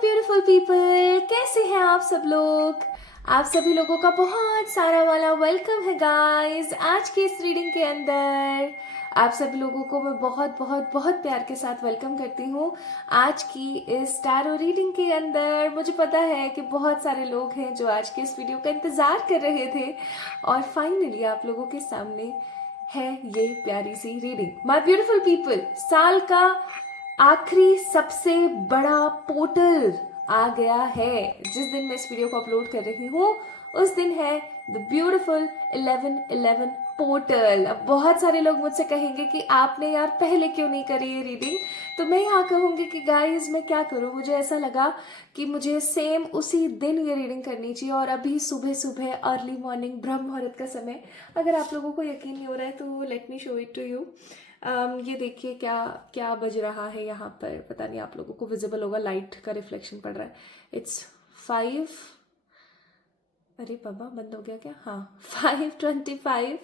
Beautiful people, कैसे हैं आप सब लोग। आप सभी लोगों का बहुत सारा वाला वेलकम है गाइस आज की इस रीडिंग के अंदर। आप सभी लोगों को मैं बहुत बहुत बहुत प्यार के साथ वेलकम करती हूँ आज की इस टैरो रीडिंग के अंदर। मुझे पता है कि बहुत सारे लोग हैं जो आज के इस वीडियो का इंतज़ार कर रहे थे और फाइनली आप लोगों के सामने है ये प्यारी सी रीडिंग। माय ब्यूटीफुल पीपल, साल का आखिरी सबसे बड़ा पोर्टल आ गया है। जिस दिन मैं इस वीडियो को अपलोड कर रही हूँ उस दिन है द ब्यूटीफुल 11/11 पोर्टल। अब बहुत सारे लोग मुझसे कहेंगे कि आपने यार पहले क्यों नहीं करी ये रीडिंग, तो मैं यहाँ कहूँगी कि गाइज मैं क्या करूँ, मुझे ऐसा लगा कि मुझे सेम उसी दिन ये रीडिंग करनी चाहिए। और अभी सुबह सुबह अर्ली मॉर्निंग ब्रह्म मुहूर्त का समय, अगर आप लोगों को यकीन नहीं हो रहा है तो let me show it to you. ये देखिए क्या क्या बज रहा है यहाँ पर, पता नहीं आप लोगों को विजिबल होगा, लाइट का रिफ्लेक्शन पड़ रहा है। इट्स 5, अरे बाबा बंद हो गया क्या, हाँ 5:25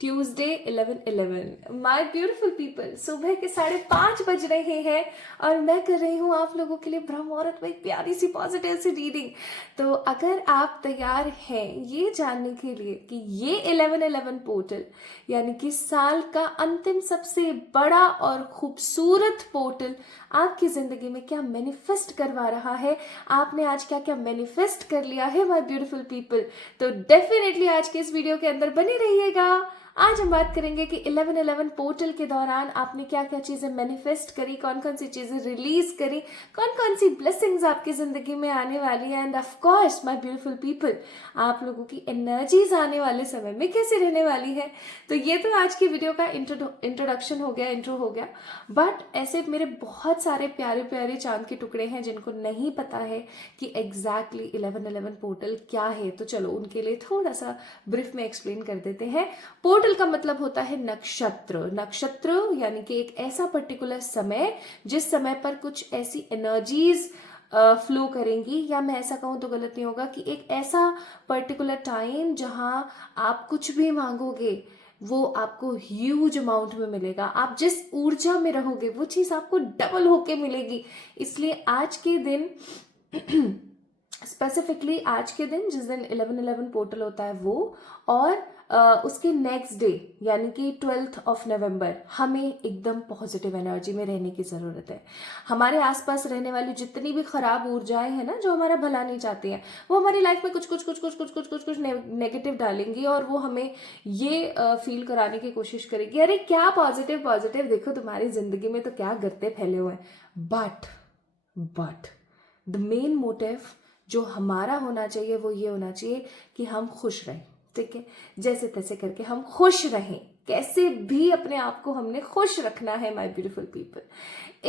ट्यूसडे 11/11। माय ब्यूटीफुल पीपल, सुबह के 5:30 बज रहे हैं और मैं कर रही हूँ आप लोगों के लिए ब्रह्म मुहूर्त में एक प्यारी सी पॉजिटिव सी रीडिंग। तो अगर आप तैयार हैं ये जानने के लिए कि ये 11/11 पोर्टल यानी कि साल का अंतिम सबसे बड़ा और खूबसूरत पोर्टल आपकी जिंदगी में क्या मैनिफेस्ट करवा रहा है, आपने आज क्या क्या मैनिफेस्ट कर लिया है माय ब्यूटीफुल पीपल, तो डेफिनेटली आज के इस वीडियो के अंदर बने रहिएगा। आज हम बात करेंगे कि 11/11 पोर्टल के दौरान आपने क्या क्या चीजें मैनिफेस्ट करी, कौन कौन सी चीजें रिलीज करी, कौन कौन सी ब्लेसिंग्स आपकी जिंदगी में आने वाली है, end of course my beautiful people आप लोगों की एनर्जीज आने वाले समय में कैसे रहने वाली है। तो ये तो आज की वीडियो का इंट्रोडक्शन हो गया, इंट्रो हो गया। बट ऐसे मेरे बहुत सारे प्यारे प्यारे चांद के टुकड़े हैं जिनको नहीं पता है कि एग्जैक्टली 11/11 पोर्टल क्या है, तो चलो उनके लिए थोड़ा सा ब्रीफ में एक्सप्लेन कर देते हैं। पोर्टल का मतलब होता है नक्षत्र। नक्षत्र यानी कि एक ऐसा पर्टिकुलर समय जिस समय पर कुछ ऐसी एनर्जीज फ्लो करेंगी, या मैं ऐसा कहूं तो गलत नहीं होगा कि एक ऐसा पर्टिकुलर टाइम जहां आप कुछ भी मांगोगे वो आपको ह्यूज अमाउंट में मिलेगा। आप जिस ऊर्जा में रहोगे वो चीज आपको डबल होके मिलेगी। इसलिए आज के दिन स्पेसिफिकली आज के दिन जिस दिन 11/11 पोर्टल होता है वो, और उसके नेक्स्ट डे यानी कि 12 नवंबर हमें एकदम पॉजिटिव एनर्जी में रहने की ज़रूरत है। हमारे आसपास रहने वाली जितनी भी खराब ऊर्जाएं हैं ना जो हमारा भला नहीं चाहती हैं, वो हमारी लाइफ में कुछ कुछ कुछ कुछ कुछ कुछ कुछ कुछ नेगेटिव डालेंगी और वो हमें ये फील कराने की कोशिश करेगी, अरे क्या पॉजिटिव पॉजिटिव, देखो तुम्हारी जिंदगी में तो क्या गर्ते फैले हुए हैं। बट द मेन मोटिव जो हमारा होना चाहिए वो ये होना चाहिए कि हम खुश रहें। ठीक है, जैसे तैसे करके हम खुश रहें, कैसे भी अपने आप को हमने खुश रखना है माय ब्यूटीफुल पीपल।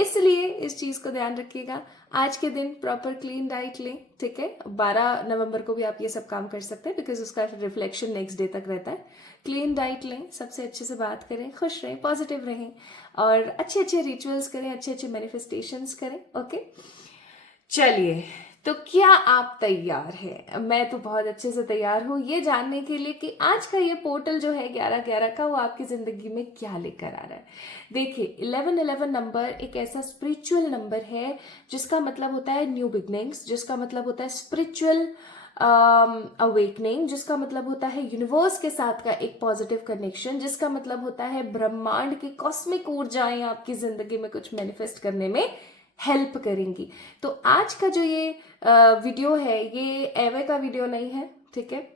इसलिए इस चीज को ध्यान रखिएगा। आज के दिन प्रॉपर क्लीन डाइट लें। ठीक है, 12 नवंबर को भी आप ये सब काम कर सकते हैं बिकॉज उसका रिफ्लेक्शन नेक्स्ट डे तक रहता है। क्लीन डाइट लें, सबसे अच्छे से बात करें, खुश रहें, पॉजिटिव रहें और अच्छे अच्छे रिचुअल्स करें, अच्छे अच्छे मैनिफेस्टेशंस करें। ओके, चलिए, तो क्या आप तैयार हैं? मैं तो बहुत अच्छे से तैयार हूँ ये जानने के लिए कि आज का ये पोर्टल जो है 11/11 का वो आपकी जिंदगी में क्या लेकर आ रहा है। देखिए 11/11 नंबर एक ऐसा स्पिरिचुअल नंबर है जिसका मतलब होता है न्यू बिगनिंग्स, जिसका मतलब होता है स्पिरिचुअल अवेकनिंग, जिसका मतलब होता है यूनिवर्स के साथ का एक पॉजिटिव कनेक्शन, जिसका मतलब होता है ब्रह्मांड की कॉस्मिक ऊर्जाएं आपकी जिंदगी में कुछ मैनिफेस्ट करने में हेल्प करेंगी। तो आज का जो ये वीडियो है ये एवे का वीडियो नहीं है। ठीक है,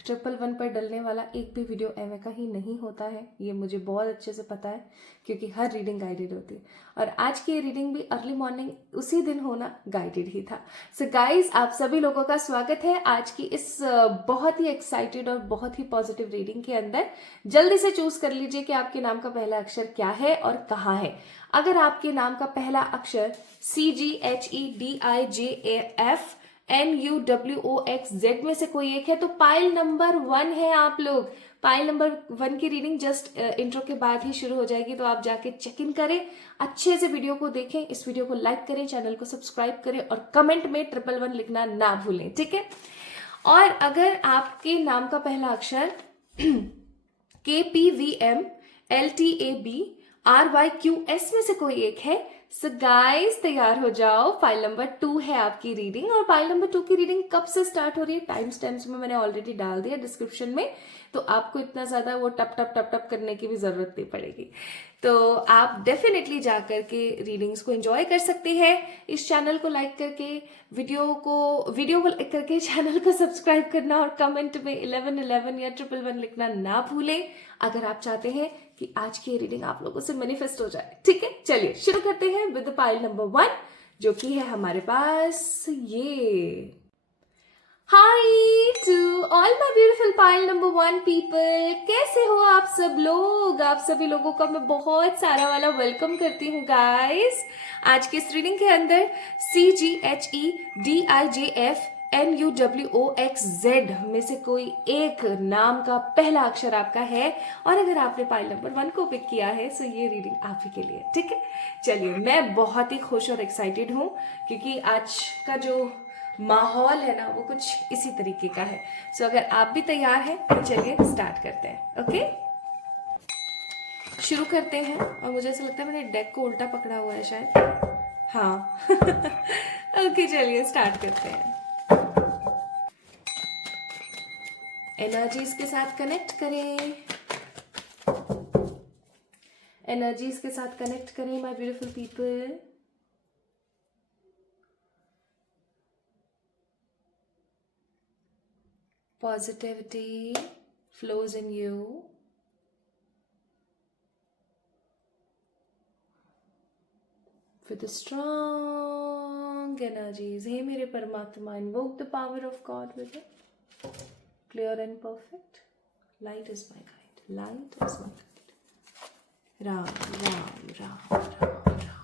1111 पर डलने वाला एक भी वीडियो एवे का ही नहीं होता है, ये मुझे बहुत अच्छे से पता है क्योंकि हर रीडिंग गाइडेड होती है और आज की ये रीडिंग भी अर्ली मॉर्निंग उसी दिन होना गाइडेड ही था। सो गाइज, आप सभी लोगों का स्वागत है आज की इस बहुत ही एक्साइटेड और बहुत ही पॉजिटिव रीडिंग के अंदर। जल्दी से चूज कर लीजिए कि आपके नाम का पहला अक्षर क्या है और कहाँ है। अगर आपके नाम का पहला अक्षर CGHEDIJAFNUWOXZ में से कोई एक है तो पाइल नंबर 1 है आप लोग। पाइल नंबर 1 की रीडिंग जस्ट इंट्रो के बाद ही शुरू हो जाएगी, तो आप जाके चेक इन करें, अच्छे से वीडियो को देखें, इस वीडियो को लाइक करें, चैनल को सब्सक्राइब करें और कमेंट में 1111 लिखना ना भूलें। ठीक है, और अगर आपके नाम का पहला अक्षर KPVMLTAB RYQS में से कोई एक है। सो गाइस तैयार हो जाओ, फाइल नंबर 2 है आपकी रीडिंग। और फाइल नंबर 2 की रीडिंग कब से स्टार्ट हो रही है, टाइम स्टैम्प्स में मैंने ऑलरेडी डाल दिया डिस्क्रिप्शन में, तो आपको इतना ज्यादा वो टप टप टप टप करने की भी जरूरत नहीं पड़ेगी। तो आप डेफिनेटली जाकर के रीडिंग्स को एंजॉय कर सकते हैं। इस चैनल को लाइक करके, वीडियो को लाइक करके चैनल को सब्सक्राइब करना और कमेंट में 1111 या 111 लिखना ना भूलें अगर आप चाहते हैं कि आज की रीडिंग आप लोगों से मैनिफेस्ट हो जाए। ठीक है, चलिए शुरू करते हैं विद पाइल नंबर 1, जो कि है हमारे पास ये। Hi to all my beautiful pile number 1 people, कैसे हो आप सब लोग? आप सभी लोगों का मैं बहुत सारा वाला वेलकम करती हूँ गाइस। आज की इस रीडिंग के अंदर CGHEDIJFNUWOXZ में से कोई एक नाम का पहला अक्षर आपका है, और अगर आपने पाइल नंबर 1 को पिक किया है तो ये रीडिंग आप ही के लिए। ठीक है, चलिए मैं बहुत ही खुश और एक्साइटेड हूँ क्योंकि आज का जो माहौल है ना वो कुछ इसी तरीके का है। सो अगर आप भी तैयार हैं तो चलिए स्टार्ट करते हैं। ओके, शुरू करते हैं। और मुझे ऐसा लगता है मैंने डेक को उल्टा पकड़ा हुआ है शायद। हाँ ओके चलिए स्टार्ट करते हैं। एनर्जीज के साथ कनेक्ट करें, एनर्जीज के साथ कनेक्ट करें my beautiful people. Positivity flows in you. With the strong energies. Hey मेरे परमात्मा, invoke the power of God with it. Clear and perfect. Light is my guide. Light is my guide. Ram, Ram, Ram, Ram, Ram.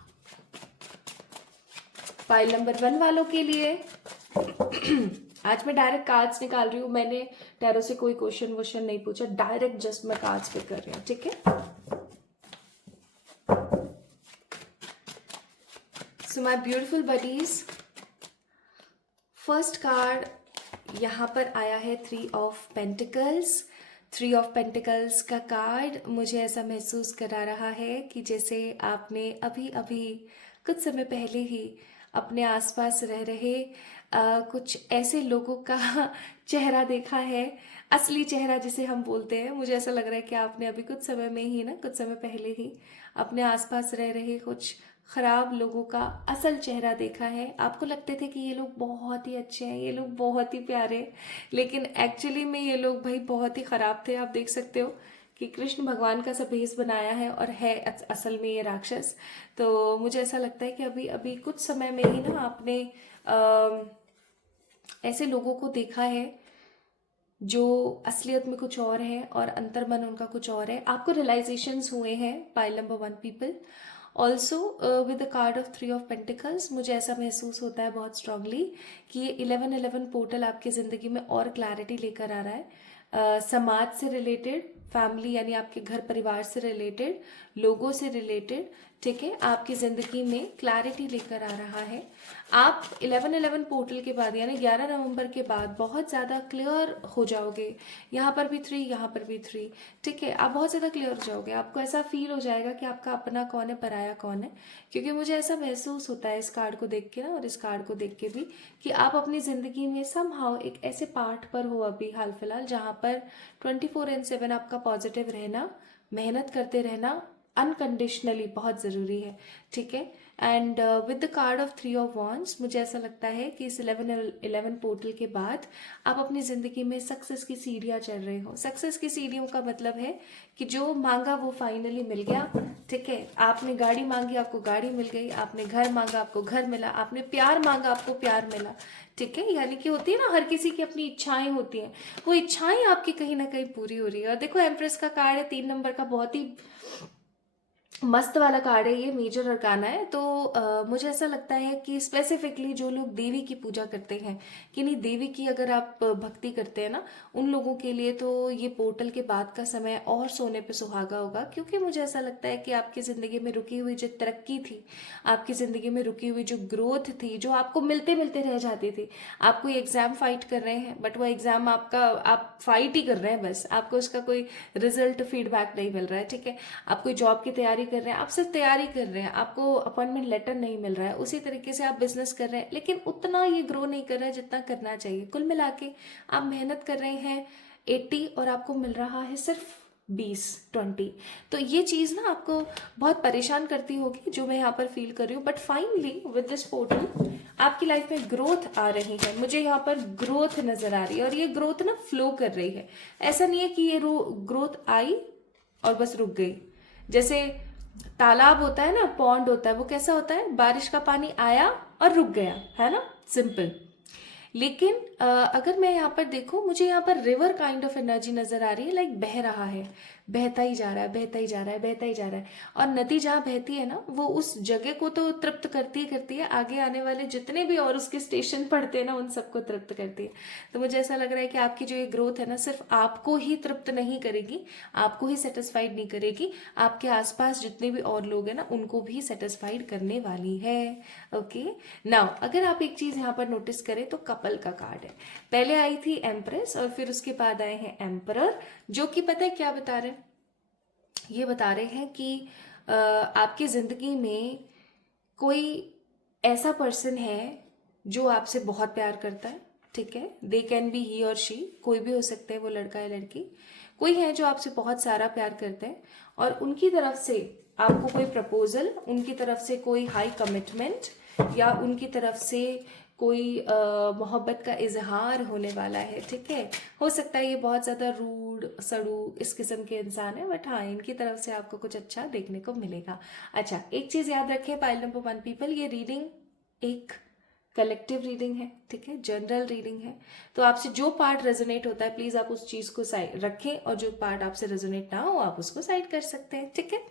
File number 1 वालों के लिए आज मैं direct cards निकाल रही हूँ। मैंने टैरो से कोई क्वेश्चन वोश्चन नहीं पूछा, डायरेक्ट जस्ट मैं कार्ड्स पिक कर रही हूँ। ठीक है, so my beautiful buddies, first card यहाँ पर आया है 3 ऑफ पेंटिकल्स। 3 ऑफ पेंटिकल्स का कार्ड मुझे ऐसा महसूस करा रहा है कि जैसे आपने अभी अभी कुछ समय पहले ही अपने आसपास रह रहे कुछ ऐसे लोगों का चेहरा देखा है, असली चेहरा जिसे हम बोलते हैं। मुझे ऐसा लग रहा है कि आपने अभी कुछ समय में ही ना, कुछ समय पहले ही अपने आसपास रह रहे कुछ खराब लोगों का असल चेहरा देखा है। आपको लगते थे कि ये लोग बहुत ही अच्छे हैं, ये लोग बहुत ही प्यारे, लेकिन एक्चुअली में ये लोग भाई बहुत ही खराब थे। आप देख सकते हो कि कृष्ण भगवान का सा भेष बनाया है और है असल में ये राक्षस। तो मुझे ऐसा लगता है कि अभी अभी कुछ समय में ही ना आपने ऐसे लोगों को देखा है जो असलियत में कुछ और है और अंतर्मन उनका कुछ और है। आपको रियलाइजेशंस हुए हैं pile number 1 people. Also with the card of 3 of pentacles मुझे ऐसा महसूस होता है बहुत स्ट्रांगली कि ये 1111 पोर्टल आपकी ज़िंदगी में और क्लैरिटी लेकर आ रहा है। समाज से रिलेटेड, फैमिली यानी आपके घर परिवार से रिलेटेड, लोगों से रिलेटेड, ठीक है, आपकी ज़िंदगी में क्लैरिटी लेकर आ रहा है। आप 1111 पोर्टल के बाद यानी 11 नवंबर के बाद बहुत ज़्यादा क्लियर हो जाओगे। यहाँ पर भी 3, यहाँ पर भी 3, ठीक है, आप बहुत ज़्यादा क्लियर हो जाओगे। आपको ऐसा फील हो जाएगा कि आपका अपना कौन है, पराया कौन है। क्योंकि मुझे ऐसा महसूस होता है इस कार्ड को देख के ना और इस कार्ड को देख के भी कि आप अपनी ज़िंदगी में समहाउ एक ऐसे पार्ट पर हो अभी हाल फिलहाल जहाँ पर 24/7 आपका पॉजिटिव रहना, मेहनत करते रहना अनकंडीशनली बहुत ज़रूरी है। ठीक है, and with the card of 3 of wands मुझे ऐसा लगता है कि इस 1111 पोर्टल के बाद आप अपनी ज़िंदगी में सक्सेस की सीढ़ियाँ चढ़ रहे हो। सक्सेस की सीढ़ियों का मतलब है कि जो मांगा वो फाइनली मिल गया। ठीक है, आपने गाड़ी मांगी, आपको गाड़ी मिल गई। आपने घर मांगा, आपको घर मिला। आपने प्यार मांगा, आपको प्यार मिला। ठीक है, यानी कि होती है ना, हर किसी की अपनी इच्छाएं होती हैं, वो इच्छाएं आपकी कहीं ना कहीं पूरी हो रही है। और देखो एम्प्रेस का कार्ड है 3 नंबर का, बहुत ही मस्त वाला कार्ड है, ये मेजर अरकाना है। तो मुझे ऐसा लगता है कि स्पेसिफिकली जो लोग देवी की पूजा करते हैं, कि नहीं देवी की अगर आप भक्ति करते हैं ना, उन लोगों के लिए तो ये पोर्टल के बाद का समय और सोने पे सुहागा होगा। क्योंकि मुझे ऐसा लगता है कि आपकी ज़िंदगी में रुकी हुई जो तरक्की थी, आपकी ज़िंदगी में रुकी हुई जो ग्रोथ थी, जो आपको मिलते मिलते रह जाती थी। आप कोई एग्ज़ाम फाइट कर रहे हैं बट वो एग्ज़ाम आपका, आप फाइट ही कर रहे हैं बस, आपको उसका कोई रिजल्ट फीडबैक नहीं मिल रहा है। ठीक है, आप कोई जॉब की तैयारी तैयारी कर रहे हैं, आप सिर्फ तैयारी कर रहे हैं, आपको अपॉइंटमेंट लेटर नहीं मिल रहा है, उसी तरीके से आप बिजनेस कर रहे हैं लेकिन उतना ये ग्रो नहीं कर रहा है जितना करना चाहिए। कुल मिला के आप मेहनत कर रहे हैं 80 और आपको मिल रहा है सिर्फ 20 तो ये चीज़ ना आपको बहुत परेशान करती होगी, जो मैं यहाँ पर फील कर रही हूँ। But finally with this portal आपकी लाइफ में ग्रोथ आ रही है, मुझे यहाँ पर ग्रोथ नजर आ रही है और ये ग्रोथ ना फ्लो कर रही है। ऐसा नहीं है कि ये ग्रोथ आई और बस रुक गई। जैसे तालाब होता है ना, पॉन्ड होता है, वो कैसा होता है, बारिश का पानी आया और रुक गया, है ना, सिंपल। लेकिन अगर मैं यहाँ पर देखूँ, मुझे यहाँ पर रिवर काइंड ऑफ एनर्जी नजर आ रही है, लाइक बह रहा है, बहता ही जा रहा है, बहता ही जा रहा है, बहता ही जा रहा है। और नदी जहाँ बहती है ना, वो उस जगह को तो तृप्त करती ही करती है, आगे आने वाले जितने भी और उसके स्टेशन पड़ते हैं ना, उन सबको तृप्त करती है। तो मुझे ऐसा लग रहा है कि आपकी जो ये ग्रोथ है ना, सिर्फ आपको ही तृप्त नहीं करेगी, आपको ही सेटिस्फाइड नहीं करेगी, आपके आसपास जितने भी और लोग हैं ना, उनको भी सेटिस्फाइड करने वाली है। ओके नाउ, अगर आप एक चीज यहाँ पर नोटिस करें तो कपल का कार्ड है। पहले आई थी एम्प्रेस और फिर उसके बाद आए हैं एम्परर, जो कि पता है क्या बता रहे हैं, ये बता रहे हैं कि आपकी जिंदगी में कोई ऐसा पर्सन है जो आपसे बहुत प्यार करता है, ठीक है, दे कैन बी ही और शी, कोई भी हो सकता है, वो लड़का या लड़की, कोई है जो आपसे बहुत सारा प्यार करते हैं और उनकी तरफ से आपको कोई प्रपोजल, उनकी तरफ से कोई हाई कमिटमेंट या उनकी तरफ से कोई मोहब्बत का इजहार होने वाला है, ठीक है। हो सकता है ये बहुत ज़्यादा रूड, सड़ू इस किस्म के इंसान है, बट हाँ, इनकी तरफ से आपको कुछ अच्छा देखने को मिलेगा। अच्छा, एक चीज़ याद रखें पाइल नंबर 1 पीपल, ये रीडिंग एक कलेक्टिव रीडिंग है, ठीक है, जनरल रीडिंग है। तो आपसे जो पार्ट रेजोनेट होता है प्लीज आप उस चीज को साइड रखें और जो पार्ट आपसे रेजोनेट ना हो आप उसको साइड कर सकते हैं, ठीक है।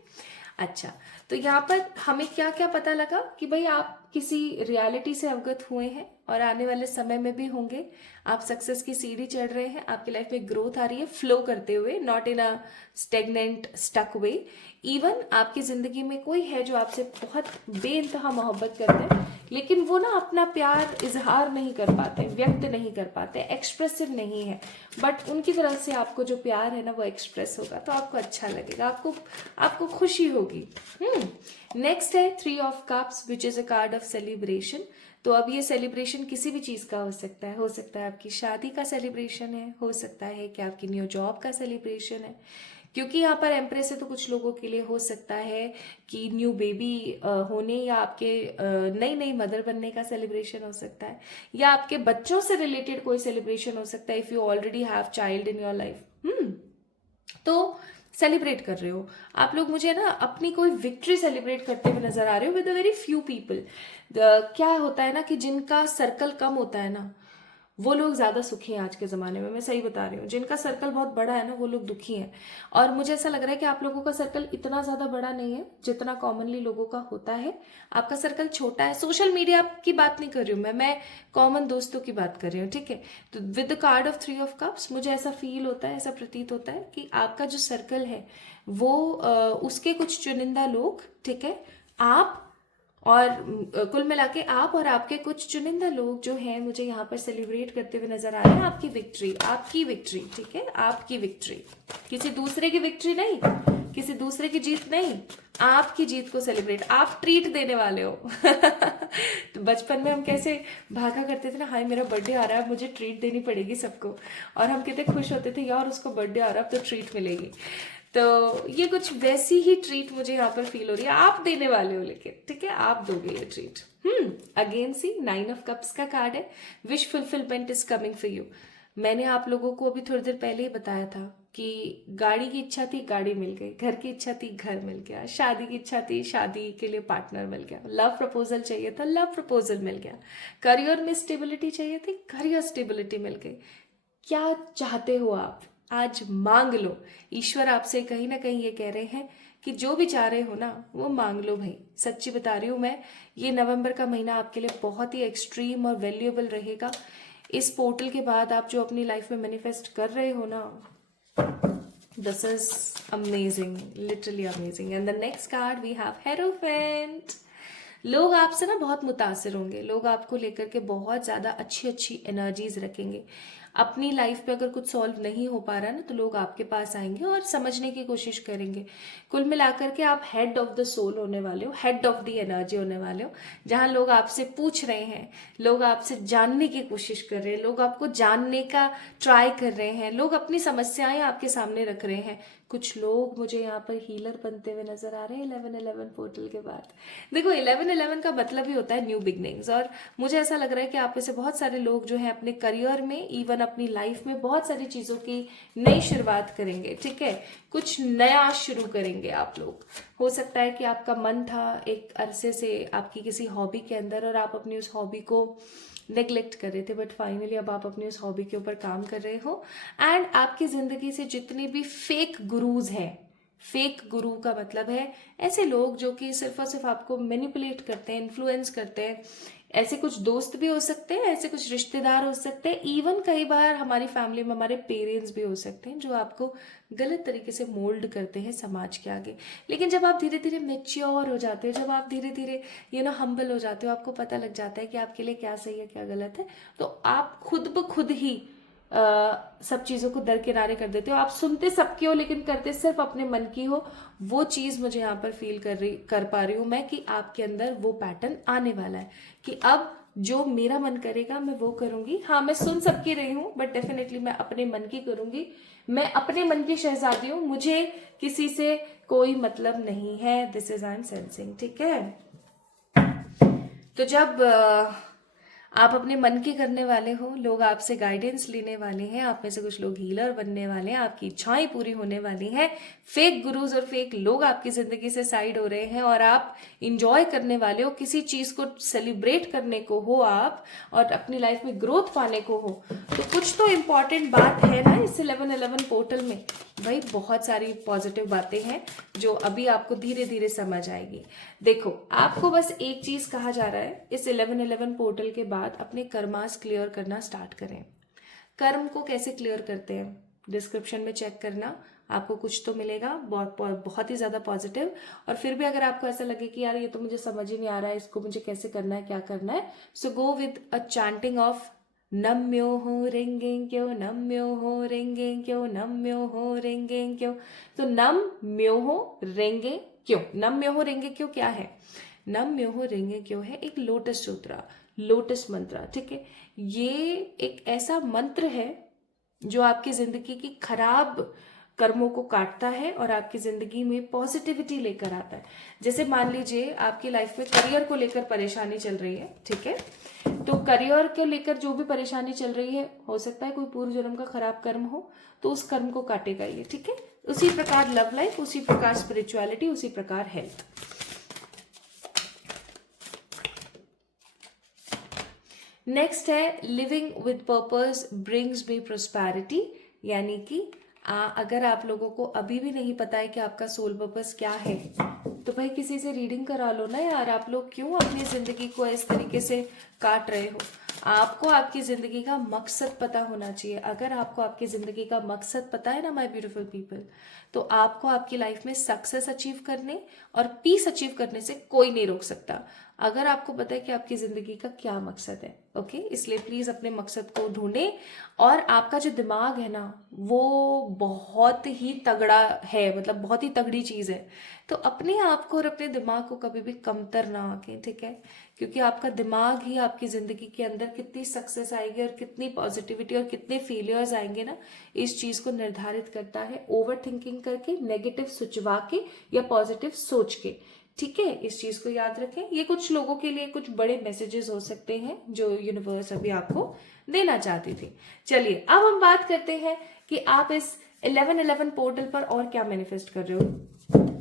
अच्छा, तो यहाँ पर हमें क्या क्या पता लगा कि भाई आप किसी रियलिटी से अवगत हुए हैं और आने वाले समय में भी होंगे। आप सक्सेस की सीढ़ी चढ़ रहे हैं, आपकी लाइफ में ग्रोथ आ रही है फ्लो करते हुए, not in a stagnant stuck way. Even आपकी जिंदगी में कोई है जो आपसे बहुत बेइंतहा मोहब्बत करते हैं, लेकिन वो ना अपना प्यार इजहार नहीं कर पाते, व्यक्त नहीं कर पाते, एक्सप्रेसिव नहीं है, बट उनकी तरफ से आपको जो प्यार है ना वो एक्सप्रेस होगा, तो आपको अच्छा लगेगा, आपको खुशी होगी। नेक्स्ट है 3 of cups which is a card of celebration. तो अब ये सेलिब्रेशन किसी भी चीज का हो सकता है, आपकी शादी का सेलिब्रेशन है, हो सकता है कि आपकी न्यू जॉब का सेलिब्रेशन है, क्योंकि यहाँ पर एम्प्रेस है तो कुछ लोगों के लिए हो सकता है कि न्यू बेबी होने या आपके नई नई मदर बनने का सेलिब्रेशन हो सकता है, या आपके बच्चों से रिलेटेड कोई सेलिब्रेशन हो सकता है if you already have child in your life. तो सेलिब्रेट कर रहे हो आप लोग, मुझे ना अपनी कोई विक्ट्री सेलिब्रेट करते हुए नजर आ रहे हो with a very few people. क्या होता है ना कि जिनका सर्कल कम होता है ना वो लोग ज्यादा सुखी हैं आज के जमाने में, मैं सही बता रही हूँ। जिनका सर्कल बहुत बड़ा है ना वो लोग दुखी हैं, और मुझे ऐसा लग रहा है कि आप लोगों का सर्कल इतना ज्यादा बड़ा नहीं है जितना कॉमनली लोगों का होता है। आपका सर्कल छोटा है, सोशल मीडिया की बात नहीं कर रही हूँ मैं कॉमन दोस्तों की बात कर रही हूँ, ठीक है। तो with the card of 3 of cups मुझे ऐसा फील होता है, ऐसा प्रतीत होता है कि आपका जो सर्कल है वो उसके कुछ चुनिंदा लोग, ठीक है, आप और कुल मिला के आप और आपके कुछ चुनिंदा लोग जो हैं मुझे यहाँ पर सेलिब्रेट करते हुए नजर आ रहे हैं आपकी विक्ट्री, ठीक है, आपकी विक्ट्री, किसी दूसरे की विक्ट्री नहीं, किसी दूसरे की जीत नहीं, आपकी जीत को सेलिब्रेट, आप ट्रीट देने वाले हो। तो बचपन में हम कैसे भागा करते थे ना, हाय मेरा बर्थडे आ रहा है मुझे ट्रीट देनी पड़ेगी सबको, और हम कितने खुश होते थे यार उसको बर्थडे आ रहा है अब तो ट्रीट मिलेगी। तो ये कुछ वैसी ही ट्रीट मुझे यहाँ पर फील हो रही है, आप देने वाले हो, लेकिन ठीक है आप दोगे ये treat. Again see 9 of cups का कार्ड है, wish fulfilment is coming for you. मैंने आप लोगों को अभी थोड़ी देर पहले ही बताया था कि गाड़ी की इच्छा थी गाड़ी मिल गई, घर की इच्छा थी घर मिल गया, शादी की इच्छा थी शादी के लिए पार्टनर मिल गया, लव प्रपोजल चाहिए था लव प्रपोजल मिल गया, करियर में स्टेबिलिटी चाहिए थी करियर स्टेबिलिटी मिल गई। क्या चाहते हो आप आज मांग लो, ईश्वर आपसे कहीं ना कहीं ये कह रहे हैं कि जो भी चाह रहे हो ना वो मांग लो भाई। सच्ची बता रही हूँ मैं, ये नवंबर का महीना आपके लिए बहुत ही एक्सट्रीम और वैल्यूएबल रहेगा। इस पोर्टल के बाद आप जो अपनी लाइफ में मैनिफेस्ट कर रहे हो ना, this is amazing, literally amazing. And the next card we have hierophant. लोग आपसे ना बहुत मुतासिर होंगे, लोग आपको लेकर के बहुत ज़्यादा अच्छी अच्छी एनर्जीज रखेंगे, अपनी लाइफ पे अगर कुछ सॉल्व नहीं हो पा रहा ना, तो लोग आपके पास आएंगे और समझने की कोशिश करेंगे। कुल मिलाकर के आप हेड ऑफ द सोल होने वाले हो, हेड ऑफ द एनर्जी होने वाले हो, जहां लोग आपसे पूछ रहे हैं, लोग आपसे जानने की कोशिश कर रहे हैं, लोग आपको जानने का ट्राई कर रहे हैं, लोग अपनी समस्याएं आपके सामने रख रहे हैं। कुछ लोग मुझे यहाँ पर हीलर बनते हुए नजर आ रहे हैं 11/11 पोर्टल के बाद। देखो 11/11 का मतलब ही होता है न्यू बिगनिंग्स, और मुझे ऐसा लग रहा है कि आप में से बहुत सारे लोग जो है अपने करियर में, इवन अपनी लाइफ में बहुत सारी चीजों की नई शुरुआत करेंगे। ठीक है, कुछ नया शुरू करेंगे आप लोग। हो सकता है कि आपका मन था एक अरसे से आपकी किसी हॉबी के अंदर, और आप अपनी उस हॉबी को नेग्लेक्ट कर रहे थे, बट फाइनली अब आप अपनी उस हॉबी के ऊपर काम कर रहे हो। एंड आपकी जिंदगी से जितने भी फेक गुरुज हैं, फेक गुरु का मतलब है ऐसे लोग जो कि सिर्फ और सिर्फ आपको मैनिपुलेट करते हैं, इन्फ्लुएंस करते हैं। ऐसे कुछ दोस्त भी हो सकते हैं, ऐसे कुछ रिश्तेदार हो सकते हैं, इवन कई बार हमारी फैमिली में हमारे पेरेंट्स भी हो सकते हैं, जो आपको गलत तरीके से मोल्ड करते हैं समाज के आगे। लेकिन जब आप धीरे धीरे मेच्योर हो जाते हो, जब आप धीरे धीरे हम्बल हो जाते हो, आपको पता लग जाता है कि आपके लिए क्या सही है क्या गलत है, तो आप खुद ब खुद ही सब चीज़ों को दरकिनारे कर देते हो। आप सुनते सबकी हो लेकिन करते सिर्फ अपने मन की हो। वो चीज़ मुझे यहाँ पर फील कर पा रही हूँ मैं, कि आपके अंदर वो पैटर्न आने वाला है कि अब जो मेरा मन करेगा मैं वो करूंगी। हाँ, मैं सुन सबकी रही हूँ, बट डेफिनेटली मैं अपने मन की करूंगी। मैं अपने मन की शहजादी हूँ, मुझे किसी से कोई मतलब नहीं है। This is I am sensing. ठीक है, तो जब आप अपने मन की करने वाले हो, लोग आपसे गाइडेंस लेने वाले हैं, आप में से कुछ लोग हीलर बनने वाले हैं, आपकी इच्छाएं पूरी होने वाली हैं, फेक गुरुज और फेक लोग आपकी जिंदगी से साइड हो रहे हैं, और आप इंजॉय करने वाले हो, किसी चीज को सेलिब्रेट करने को हो आप, और अपनी लाइफ में ग्रोथ पाने को हो, तो कुछ तो इम्पॉर्टेंट बात है ना इस 11/11 पोर्टल में। भाई बहुत सारी पॉजिटिव बातें हैं जो अभी आपको धीरे धीरे समझ आएगी। देखो, आपको बस एक चीज कहा जा रहा है इस 11/11 पोर्टल के बाद, अपने कर्मास क्लियर करना स्टार्ट करें। कर्म को कैसे क्लियर करते हैं, डिस्क्रिप्शन में चेक करना, आपको कुछ तो मिलेगा बहुत ही ज्यादा पॉजिटिव। और फिर भी अगर आपको ऐसा लगे कि यार ये तो मुझे समझ ही नहीं आ रहा है, इसको मुझे कैसे करना है, क्या करना है, so go with a chanting of नम्यो हो रेंगे क्यों, नम्यो हो रेंगे क्यों, नम्यो हो रेंगे क्यों। तो नम म्यो हो रेंगे क्यों, नम म्यो हो रेंगे क्यों क्या है, नम म्यो हो रेंगे क्यों है एक लोटस सूत्र, लोटस मंत्र। ठीक है, ये एक ऐसा मंत्र है जो आपकी जिंदगी की खराब कर्मों को काटता है और आपकी जिंदगी में पॉजिटिविटी लेकर आता है। जैसे मान लीजिए आपकी लाइफ में करियर को लेकर परेशानी चल रही है, ठीक है, तो करियर को लेकर जो भी परेशानी चल रही है, हो सकता है कोई पूर्व जन्म का खराब कर्म हो, तो उस कर्म को काटेगा ये। ठीक है, उसी प्रकार लव लाइफ, उसी प्रकार स्पिरिचुअलिटी, उसी प्रकार हेल्थ। नेक्स्ट है living with purpose brings me prosperity, यानी कि अगर आप लोगों को अभी भी नहीं पता है कि आपका सोल पर्पस क्या है, तो भाई किसी से रीडिंग करा लो ना यार। आप लोग क्यों अपनी जिंदगी को इस तरीके से काट रहे हो? आपको आपकी जिंदगी का मकसद पता होना चाहिए। अगर आपको आपकी जिंदगी का मकसद पता है ना माय ब्यूटीफुल पीपल, तो आपको आपकी लाइफ में सक्सेस अचीव करने और पीस अचीव करने से कोई नहीं रोक सकता, अगर आपको पता है कि आपकी जिंदगी का क्या मकसद है। ओके, इसलिए प्लीज अपने मकसद को ढूंढें। और आपका जो दिमाग है ना, वो बहुत ही तगड़ा है, मतलब बहुत ही तगड़ी चीज है। तो अपने आप को और अपने दिमाग को कभी भी कमतर ना आके, ठीक है, क्योंकि आपका दिमाग ही आपकी जिंदगी के अंदर कितनी सक्सेस आएगी और कितनी पॉजिटिविटी और कितने फेलियर्स आएंगे ना, इस चीज को निर्धारित करता है। ओवर थिंकिंग करके, नेगेटिव सोचवा के या पॉजिटिव सोच के। ठीक है, इस चीज को याद रखें। ये कुछ लोगों के लिए कुछ बड़े मैसेजेस हो सकते हैं जो यूनिवर्स अभी आपको देना चाहती थी। चलिए अब हम बात करते हैं कि आप इस 11/11 पोर्टल पर और क्या मैनिफेस्ट कर रहे हो,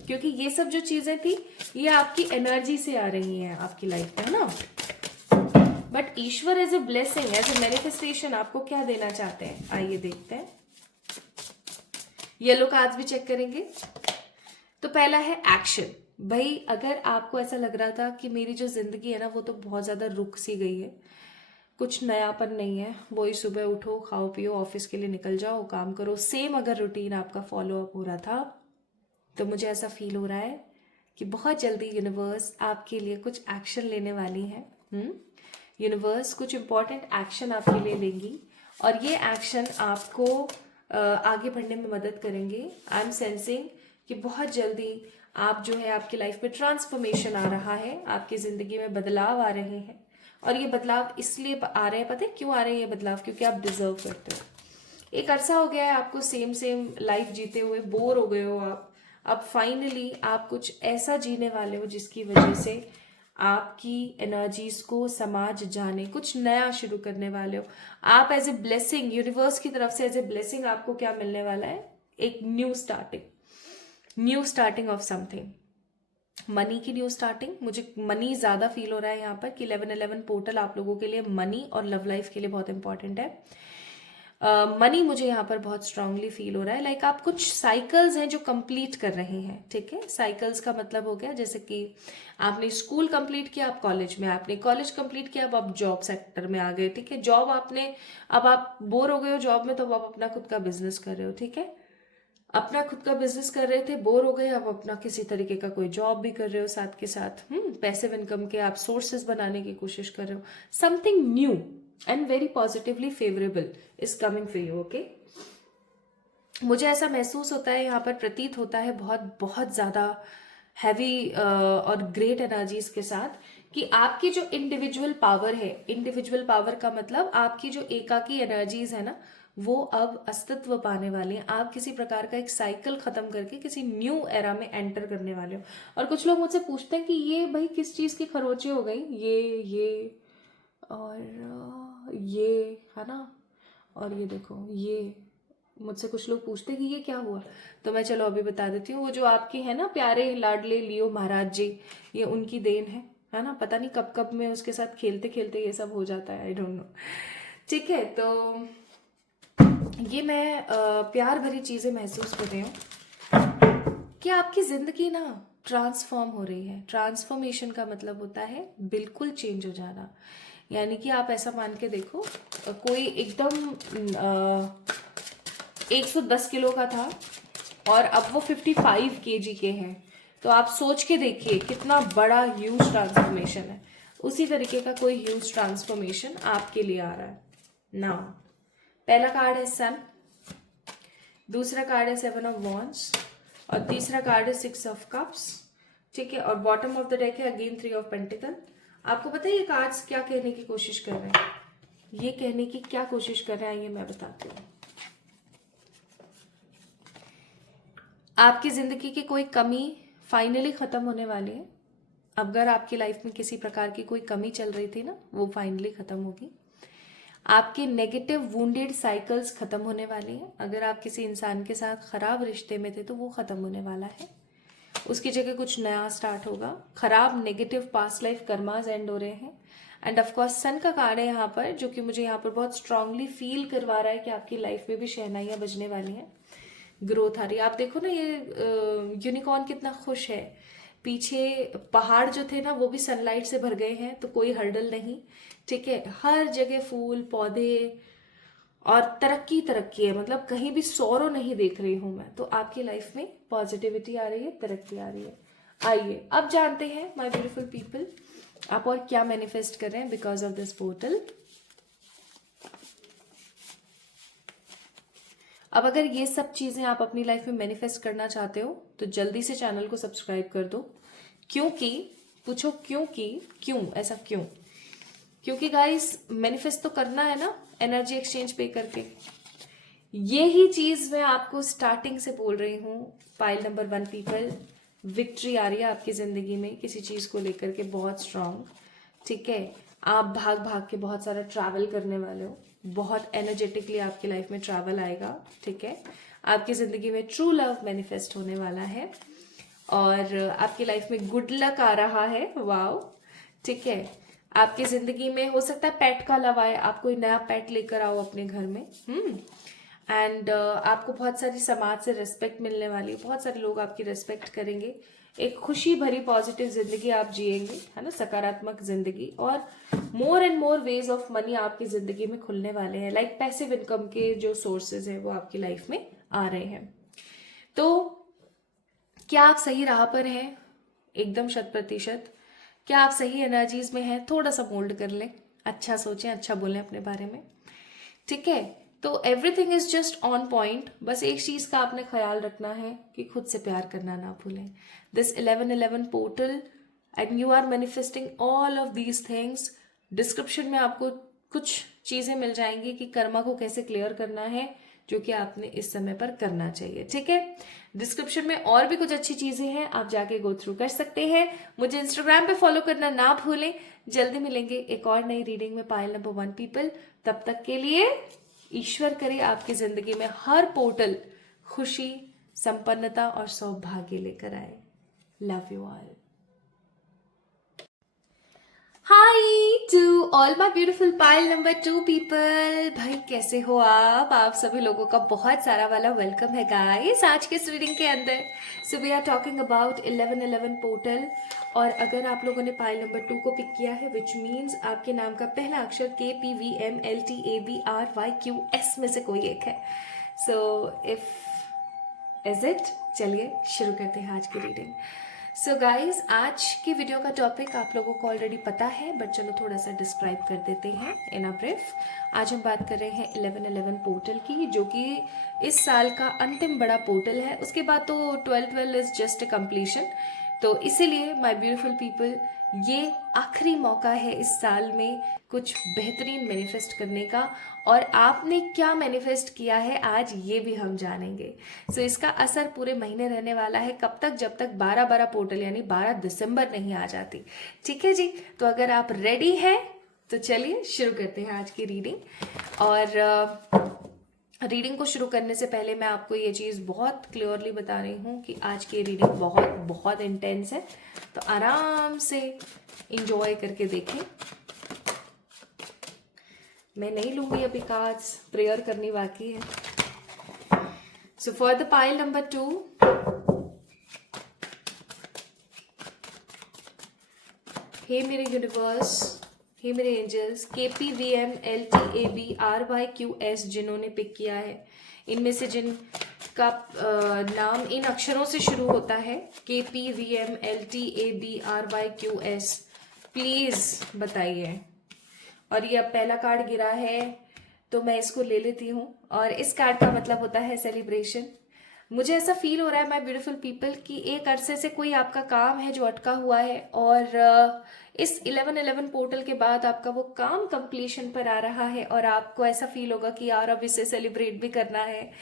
क्योंकि ये सब जो चीजें थी ये आपकी एनर्जी से आ रही हैं आपकी लाइफ में, है ना। बट ईश्वर as a blessing, as a manifestation आपको क्या देना चाहते हैं, आइए देखते हैं। येलो कार्ड्स भी चेक करेंगे। तो पहला है एक्शन। भाई अगर आपको ऐसा लग रहा था कि मेरी जो जिंदगी है ना वो तो बहुत ज्यादा रुक सी गई है, कुछ नयापन नहीं है, वही सुबह उठो, खाओ पियो, ऑफिस के लिए निकल जाओ, काम करो, सेम अगर रूटीन आपका फॉलो अप हो रहा था, तो मुझे ऐसा फील हो रहा है कि बहुत जल्दी यूनिवर्स आपके लिए कुछ एक्शन लेने वाली है। यूनिवर्स कुछ इंपॉर्टेंट एक्शन आपके लिए लेंगी और ये एक्शन आपको आगे बढ़ने में मदद करेंगे। आई एम सेंसिंग कि बहुत जल्दी आप जो है आपकी लाइफ में ट्रांसफॉर्मेशन आ रहा है, आपकी ज़िंदगी में बदलाव आ रहे हैं। और ये बदलाव इसलिए आ रहे हैं, पता है क्यों आ रहे हैं ये बदलाव? क्योंकि आप डिजर्व करते हो। एक अरसा हो गया है आपको सेम सेम लाइफ जीते हुए, बोर हो गए हो आप। अब फाइनली आप कुछ ऐसा जीने वाले हो जिसकी वजह से आपकी एनर्जीज को समाज जाने, कुछ नया शुरू करने वाले हो आप। एज ए ब्लेसिंग यूनिवर्स की तरफ से, एज ए ब्लेसिंग आपको क्या मिलने वाला है? एक new starting of something. Money की न्यू स्टार्टिंग। मुझे मनी ज्यादा फील हो रहा है यहाँ पर कि 1111 पोर्टल आप लोगों के लिए मनी और लव लाइफ के लिए बहुत इंपॉर्टेंट है। मनी मुझे यहाँ पर बहुत स्ट्रांगली फील हो रहा है। लाइक आप कुछ साइकिल्स हैं जो कंप्लीट कर रहे हैं, ठीक है। साइकिल्स का मतलब हो गया जैसे कि आपने स्कूल कंप्लीट किया, आप कॉलेज में, आपने कॉलेज कंप्लीट किया, अब आप जॉब सेक्टर में आ गए, ठीक है। जॉब आपने, अब आप बोर हो गए हो जॉब में, तो अब आप अपना खुद का बिजनेस कर रहे हो, ठीक है। अपना खुद का बिजनेस कर रहे थे, बोर हो गए, अब अपना किसी तरीके का कोई जॉब भी कर रहे हो साथ के साथ, पैसिव इनकम के आप सोर्सेज बनाने की कोशिश कर रहे हो। Something new and very positively favourable is coming for you, okay. मुझे ऐसा महसूस होता है, यहाँ पर प्रतीत होता है बहुत बहुत ज्यादा हैवी और ग्रेट एनर्जीज के साथ कि आपकी जो इंडिविजुअल पावर है, इंडिविजुअल पावर का मतलब आपकी जो एकाकी एनर्जीज है ना, वो अब अस्तित्व पाने वाली हैं। आप किसी प्रकार का एक साइकिल खत्म करके किसी न्यू एरा में एंटर करने वाले हो। और कुछ लोग मुझसे पूछते हैं कि ये भाई किस चीज की खरोचे हो गई, ये और ये है ना, और ये देखो, ये मुझसे कुछ लोग पूछते हैं कि ये क्या हुआ, तो मैं चलो अभी बता देती हूँ। वो जो आपके है ना प्यारे लाडले लियो महाराज जी, ये उनकी देन है ना। पता नहीं कब कब में उसके साथ खेलते खेलते ये सब हो जाता है, आई डोंट नो, ठीक है। तो ये मैं प्यार भरी चीजें महसूस कर रही हूँ कि आपकी जिंदगी ना ट्रांसफॉर्म हो रही है। ट्रांसफॉर्मेशन का मतलब होता है बिल्कुल चेंज हो जाना। यानी कि आप ऐसा मान के देखो, कोई एकदम 110 किलो का था और अब वो 55 केजी के हैं, तो आप सोच के देखिए कितना बड़ा ह्यूज ट्रांसफॉर्मेशन है। उसी तरीके का कोई ह्यूज ट्रांसफॉर्मेशन आपके लिए आ रहा है ना। पहला कार्ड है सन, दूसरा कार्ड है 7 ऑफ वॉन्ड्स और तीसरा कार्ड है 6 ऑफ कप्स, ठीक है। और बॉटम ऑफ द डेक है अगेन 3 ऑफ पेंटिकल। आपको पता है ये कार्ड्स क्या कहने की कोशिश कर रहे हैं? ये कहने की क्या कोशिश कर रहे हैं ये मैं बताती हूँ। आपकी जिंदगी की कोई कमी फाइनली खत्म होने वाली है। अगर आपकी लाइफ में किसी प्रकार की कोई कमी चल रही थी ना, वो फाइनली खत्म होगी। आपके नेगेटिव वुंडेड साइकिल्स खत्म होने वाले हैं। अगर आप किसी इंसान के साथ खराब रिश्ते में थे तो वो खत्म होने वाला है, उसकी जगह कुछ नया स्टार्ट होगा। खराब negative past life karmas and हो रहे हैं। एंड ऑफ कोर्स सन का कार्ड है यहाँ पर, जो कि मुझे यहाँ पर बहुत स्ट्रांगली फील करवा रहा है कि आपकी लाइफ में भी शहनाइयाँ बजने वाली हैं, ग्रोथ आ रही है। आप देखो ना ये यूनिकॉर्न कितना खुश है। पीछे पहाड़ जो थे ना वो भी सनलाइट से भर गए हैं, तो कोई हर्डल नहीं, ठीक है। हर जगह फूल पौधे और तरक्की तरक्की है, मतलब कहीं भी सौरो नहीं देख रही हूं मैं। तो आपकी लाइफ में पॉजिटिविटी आ रही है, तरक्की आ रही है। आइए अब जानते हैं माय ब्यूटीफुल पीपल, आप और क्या मैनिफेस्ट कर रहे हैं बिकॉज ऑफ दिस पोर्टल। अब अगर ये सब चीजें आप अपनी लाइफ में मैनिफेस्ट करना चाहते हो तो जल्दी से चैनल को सब्सक्राइब कर दो। क्योंकि पूछो क्यों ऐसा क्यों? क्योंकि गाइस मैनिफेस्ट तो करना है ना, एनर्जी एक्सचेंज पे करके। यही चीज मैं आपको स्टार्टिंग से बोल रही हूँ। पाइल नंबर 1 पीपल, विक्ट्री आ रही है आपकी जिंदगी में किसी चीज को लेकर के बहुत स्ट्रांग, ठीक है। आप भाग भाग के बहुत सारा ट्रैवल करने वाले हो, बहुत एनर्जेटिकली आपकी लाइफ में ट्रैवल आएगा, ठीक है। आपकी जिंदगी में ट्रू लव मैनिफेस्ट होने वाला है और आपकी लाइफ में गुड लक आ रहा है, वाओ, ठीक है। आपकी जिंदगी में हो सकता है पेट का लव आए, आप कोई नया पेट लेकर आओ अपने घर में, एंड आपको बहुत सारी समाज से रिस्पेक्ट मिलने वाली है, बहुत सारे लोग आपकी रिस्पेक्ट करेंगे। एक खुशी भरी पॉजिटिव जिंदगी आप जिएंगे, है ना, सकारात्मक जिंदगी। और more and more ways of money आपकी जिंदगी में खुलने वाले हैं। लाइक पैसिव इनकम के जो सोर्सेज हैं वो आपकी लाइफ में आ रहे हैं। तो क्या आप सही राह पर हैं? एकदम 100%। क्या आप सही एनर्जीज में हैं? थोड़ा सा मोल्ड कर लें, अच्छा सोचें, अच्छा बोलें अपने बारे में, ठीक है, तो everything is just on point. बस एक चीज का आपने ख्याल रखना है कि खुद से प्यार करना ना भूलें। This 1111 portal and you are manifesting all of these things. Description में आपको कुछ चीजें मिल जाएंगी कि कर्मा को कैसे क्लियर करना है, जो कि आपने इस समय पर करना चाहिए। ठीक है, डिस्क्रिप्शन में और भी कुछ अच्छी चीजें हैं, आप जाके गो थ्रू कर सकते हैं। मुझे इंस्टाग्राम पे फॉलो करना ना भूलें। जल्दी मिलेंगे एक और नई रीडिंग में पायल नंबर 1 पीपल। तब तक के लिए ईश्वर करे आपकी जिंदगी में हर पोर्टल खुशी, संपन्नता और सौभाग्य लेकर आए। Love you all. Hi to all my beautiful Payal number 2 people. भाई कैसे हो आप सभी लोगों का बहुत सारा वाला वेलकम है गाइस आज के इस रीडिंग के अंदर। So we are talking about 1111 portal. और अगर आप लोगों ने पायल नंबर 2 को पिक किया है, विच मीन्स आपके नाम का पहला अक्षर KPVMLTABRYQS में से कोई एक है। सो इफ इज इट, चलिए शुरू करते हैं आज की रीडिंग। सो गाइज, आज की वीडियो का टॉपिक आप लोगों को ऑलरेडी पता है, बट चलो थोड़ा सा डिस्क्राइब कर देते हैं इन अ ब्रीफ। आज हम बात कर रहे हैं 1111 पोर्टल की, जो कि इस साल का अंतिम बड़ा पोर्टल है। उसके बाद तो 12 इज जस्ट ए कंप्लीशन। तो इसीलिए माय ब्यूटीफुल पीपल, ये आखिरी मौका है इस साल में कुछ बेहतरीन मैनिफेस्ट करने का। और आपने क्या मैनिफेस्ट किया है आज ये भी हम जानेंगे। सो इसका असर पूरे महीने रहने वाला है। कब तक? जब तक 12 पोर्टल यानी 12 दिसंबर नहीं आ जाती। ठीक है जी, तो अगर आप रेडी हैं तो चलिए शुरू करते हैं आज की रीडिंग। और रीडिंग को शुरू करने से पहले मैं आपको ये चीज़ बहुत क्लियरली बता रही हूँ कि आज की रीडिंग बहुत बहुत इंटेंस है, तो आराम से इंजॉय करके देखें। मैं नहीं लूंगी अभी कार्ड्स, प्रेयर करनी बाकी है। So for the pile number 2, हे मेरे यूनिवर्स, हे मेरे एंजल्स, KPVMLTABRYQS जिन्होंने पिक किया है, इनमें से जिनका नाम इन अक्षरों से शुरू होता है KPVMLTABRYQS, प्लीज बताइए। और ये अब पहला कार्ड गिरा है तो मैं इसको ले लेती हूँ। और इस कार्ड का मतलब होता है सेलिब्रेशन। मुझे ऐसा फील हो रहा है माय ब्यूटीफुल पीपल कि एक अरसे से कोई आपका काम है जो अटका हुआ है, और इस 1111 पोर्टल के बाद आपका वो काम कंप्लीशन पर आ रहा है। और आपको ऐसा फील होगा कि यार अब इसे सेलिब्रेट भी करना है,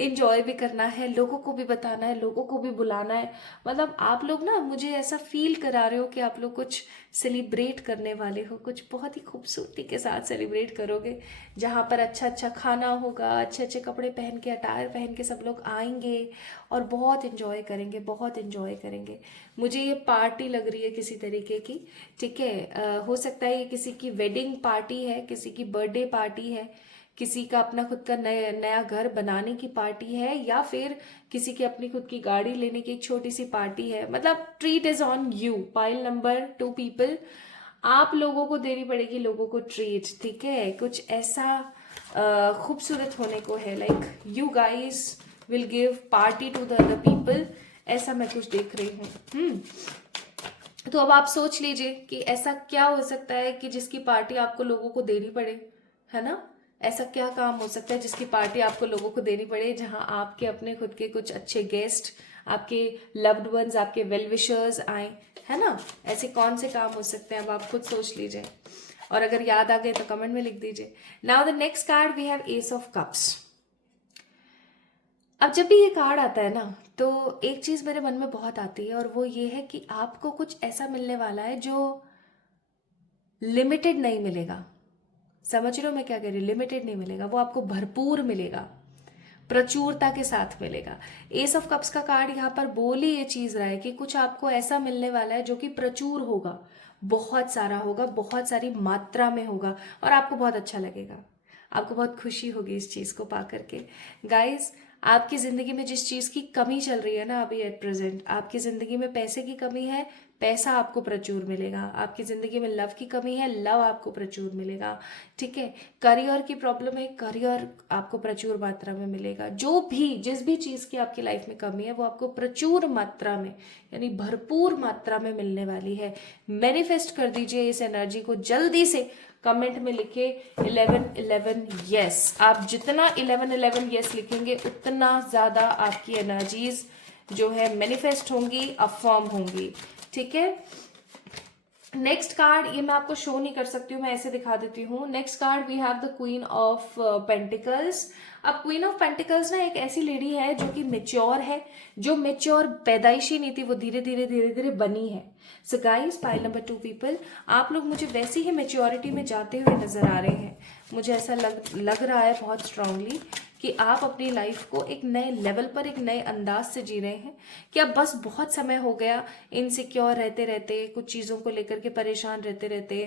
इंजॉय भी करना है, लोगों को भी बताना है, लोगों को भी बुलाना है। मतलब आप लोग ना, मुझे ऐसा फील करा रहे हो कि आप लोग कुछ सेलिब्रेट करने वाले हो, कुछ बहुत ही खूबसूरती के साथ सेलिब्रेट करोगे, जहाँ पर अच्छा अच्छा खाना होगा, अच्छे अच्छे कपड़े पहन के, अटायर पहन के सब लोग आएंगे और बहुत इन्जॉय करेंगे, बहुत इन्जॉय करेंगे। मुझे ये पार्टी लग रही है किसी तरीके की। ठीक है, हो सकता है ये किसी की वेडिंग पार्टी है, किसी की बर्थडे पार्टी है, किसी का अपना खुद का नया घर बनाने की पार्टी है, या फिर किसी की अपनी खुद की गाड़ी लेने की एक छोटी सी पार्टी है। मतलब treat is on you. Pile number 2 people, आप लोगों को देनी पड़ेगी लोगों को ट्रीट। ठीक है, कुछ ऐसा खूबसूरत होने को है, like you guys will give party to the other people, ऐसा मैं कुछ देख रही हूँ। तो अब आप सोच लीजिए कि ऐसा क्या हो सकता है कि जिसकी पार्टी आपको लोगों को देनी पड़े, है ना। ऐसा क्या काम हो सकता है जिसकी पार्टी आपको लोगों को देनी पड़े, जहां आपके अपने खुद के कुछ अच्छे गेस्ट, आपके लव्ड वंस, आपके वेल विशर्स आए, है ना। ऐसे कौन से काम हो सकते हैं, अब आप खुद सोच लीजिए। और अगर याद आ गए तो कमेंट में लिख दीजिए। Now the next card we have ace of cups. अब जब भी ये कार्ड आता है ना, तो एक चीज मेरे मन में बहुत आती है, और वो ये है कि आपको कुछ ऐसा मिलने वाला है जो लिमिटेड नहीं मिलेगा। समझ रहे हो मैं क्या कह रही हूँ? लिमिटेड नहीं मिलेगा, वो आपको भरपूर मिलेगा, प्रचुरता के साथ मिलेगा। एस ऑफ कप्स का कार्ड यहाँ पर बोल ही ये चीज रहा है कि कुछ आपको ऐसा मिलने वाला है जो कि प्रचुर होगा, बहुत सारा होगा, बहुत सारी मात्रा में होगा, और आपको बहुत अच्छा लगेगा, आपको बहुत खुशी होगी इस चीज को पा करके। गाइस, आपकी जिंदगी में जिस चीज की कमी चल रही है ना अभी एट प्रेजेंट, आपकी जिंदगी में पैसे की कमी है, पैसा आपको प्रचुर मिलेगा। आपकी ज़िंदगी में लव की कमी है, लव आपको प्रचुर मिलेगा। ठीक है, करियर की प्रॉब्लम है, करियर आपको प्रचुर मात्रा में मिलेगा। जो भी जिस भी चीज़ की आपकी लाइफ में कमी है वो आपको प्रचुर मात्रा में यानी भरपूर मात्रा में मिलने वाली है। मैनिफेस्ट कर दीजिए इस एनर्जी को जल्दी से। कमेंट में लिखे 1111 यस। आप जितना 1111 यस लिखेंगे उतना ज़्यादा आपकी एनर्जीज जो है मैनिफेस्ट होंगी, अफर्म होंगी। ठीक है, नेक्स्ट कार्ड ये मैं आपको शो नहीं कर सकती हूँ, मैं ऐसे दिखा देती हूँ। Next card we have the queen of pentacles. अब क्वीन ऑफ पेंटिकल्स ना एक ऐसी लेडी है जो कि मेच्योर है, जो मेच्योर पैदाइशी नहीं थी, वो धीरे धीरे धीरे धीरे बनी है। So guys, pile number 2 people, आप लोग मुझे वैसी ही मेच्योरिटी में जाते हुए नजर आ रहे हैं। मुझे ऐसा लग रहा है बहुत स्ट्रांगली कि आप अपनी लाइफ को एक नए लेवल पर, एक नए अंदाज से जी रहे हैं। कि अब बस बहुत समय हो गया इनसिक्योर रहते रहते, कुछ चीज़ों को लेकर के परेशान रहते रहते।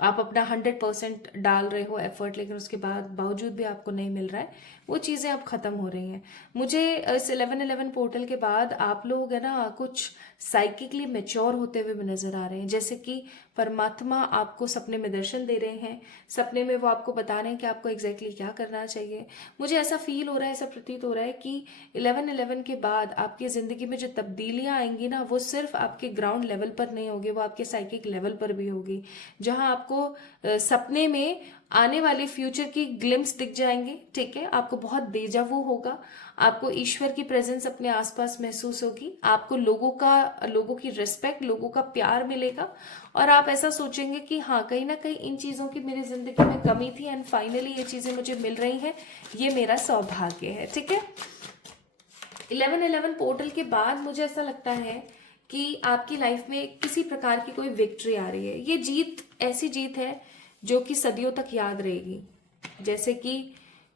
आप अपना 100% डाल रहे हो एफर्ट, लेकिन उसके बावजूद भी आपको नहीं मिल रहा है। वो चीज़ें अब ख़त्म हो रही हैं। मुझे इस 1111 पोर्टल के बाद आप लोग है ना कुछ साइकिकली मेच्योर होते हुए भी नजर आ रहे हैं। जैसे कि परमात्मा आपको सपने में दर्शन दे रहे हैं, सपने में वो आपको बता रहे हैं कि आपको एग्जैक्टली क्या करना चाहिए। मुझे ऐसा फील हो रहा है, ऐसा प्रतीत हो रहा है कि 1111 के बाद आपकी ज़िंदगी में जो तब्दीलियां आएंगी ना, वो सिर्फ आपके ग्राउंड लेवल पर नहीं होगी, वो आपके साइकिक लेवल पर भी होगी। जहां आपको सपने में आने वाले फ्यूचर की ग्लिम्स दिख जाएंगे। ठीक है, आपको बहुत डेजावू होगा, आपको ईश्वर की प्रेजेंस अपने आसपास महसूस होगी, आपको लोगों की रिस्पेक्ट, लोगों का प्यार मिलेगा, और आप ऐसा सोचेंगे कि हाँ, कहीं ना कहीं इन चीज़ों की मेरी जिंदगी में कमी थी एंड फाइनली ये चीज़ें मुझे मिल रही हैं, ये मेरा सौभाग्य है। ठीक है, 1111 पोर्टल के बाद मुझे ऐसा लगता है कि आपकी लाइफ में किसी प्रकार की कोई विक्ट्री आ रही है। ये जीत ऐसी जीत है जो कि सदियों तक याद रहेगी। जैसे कि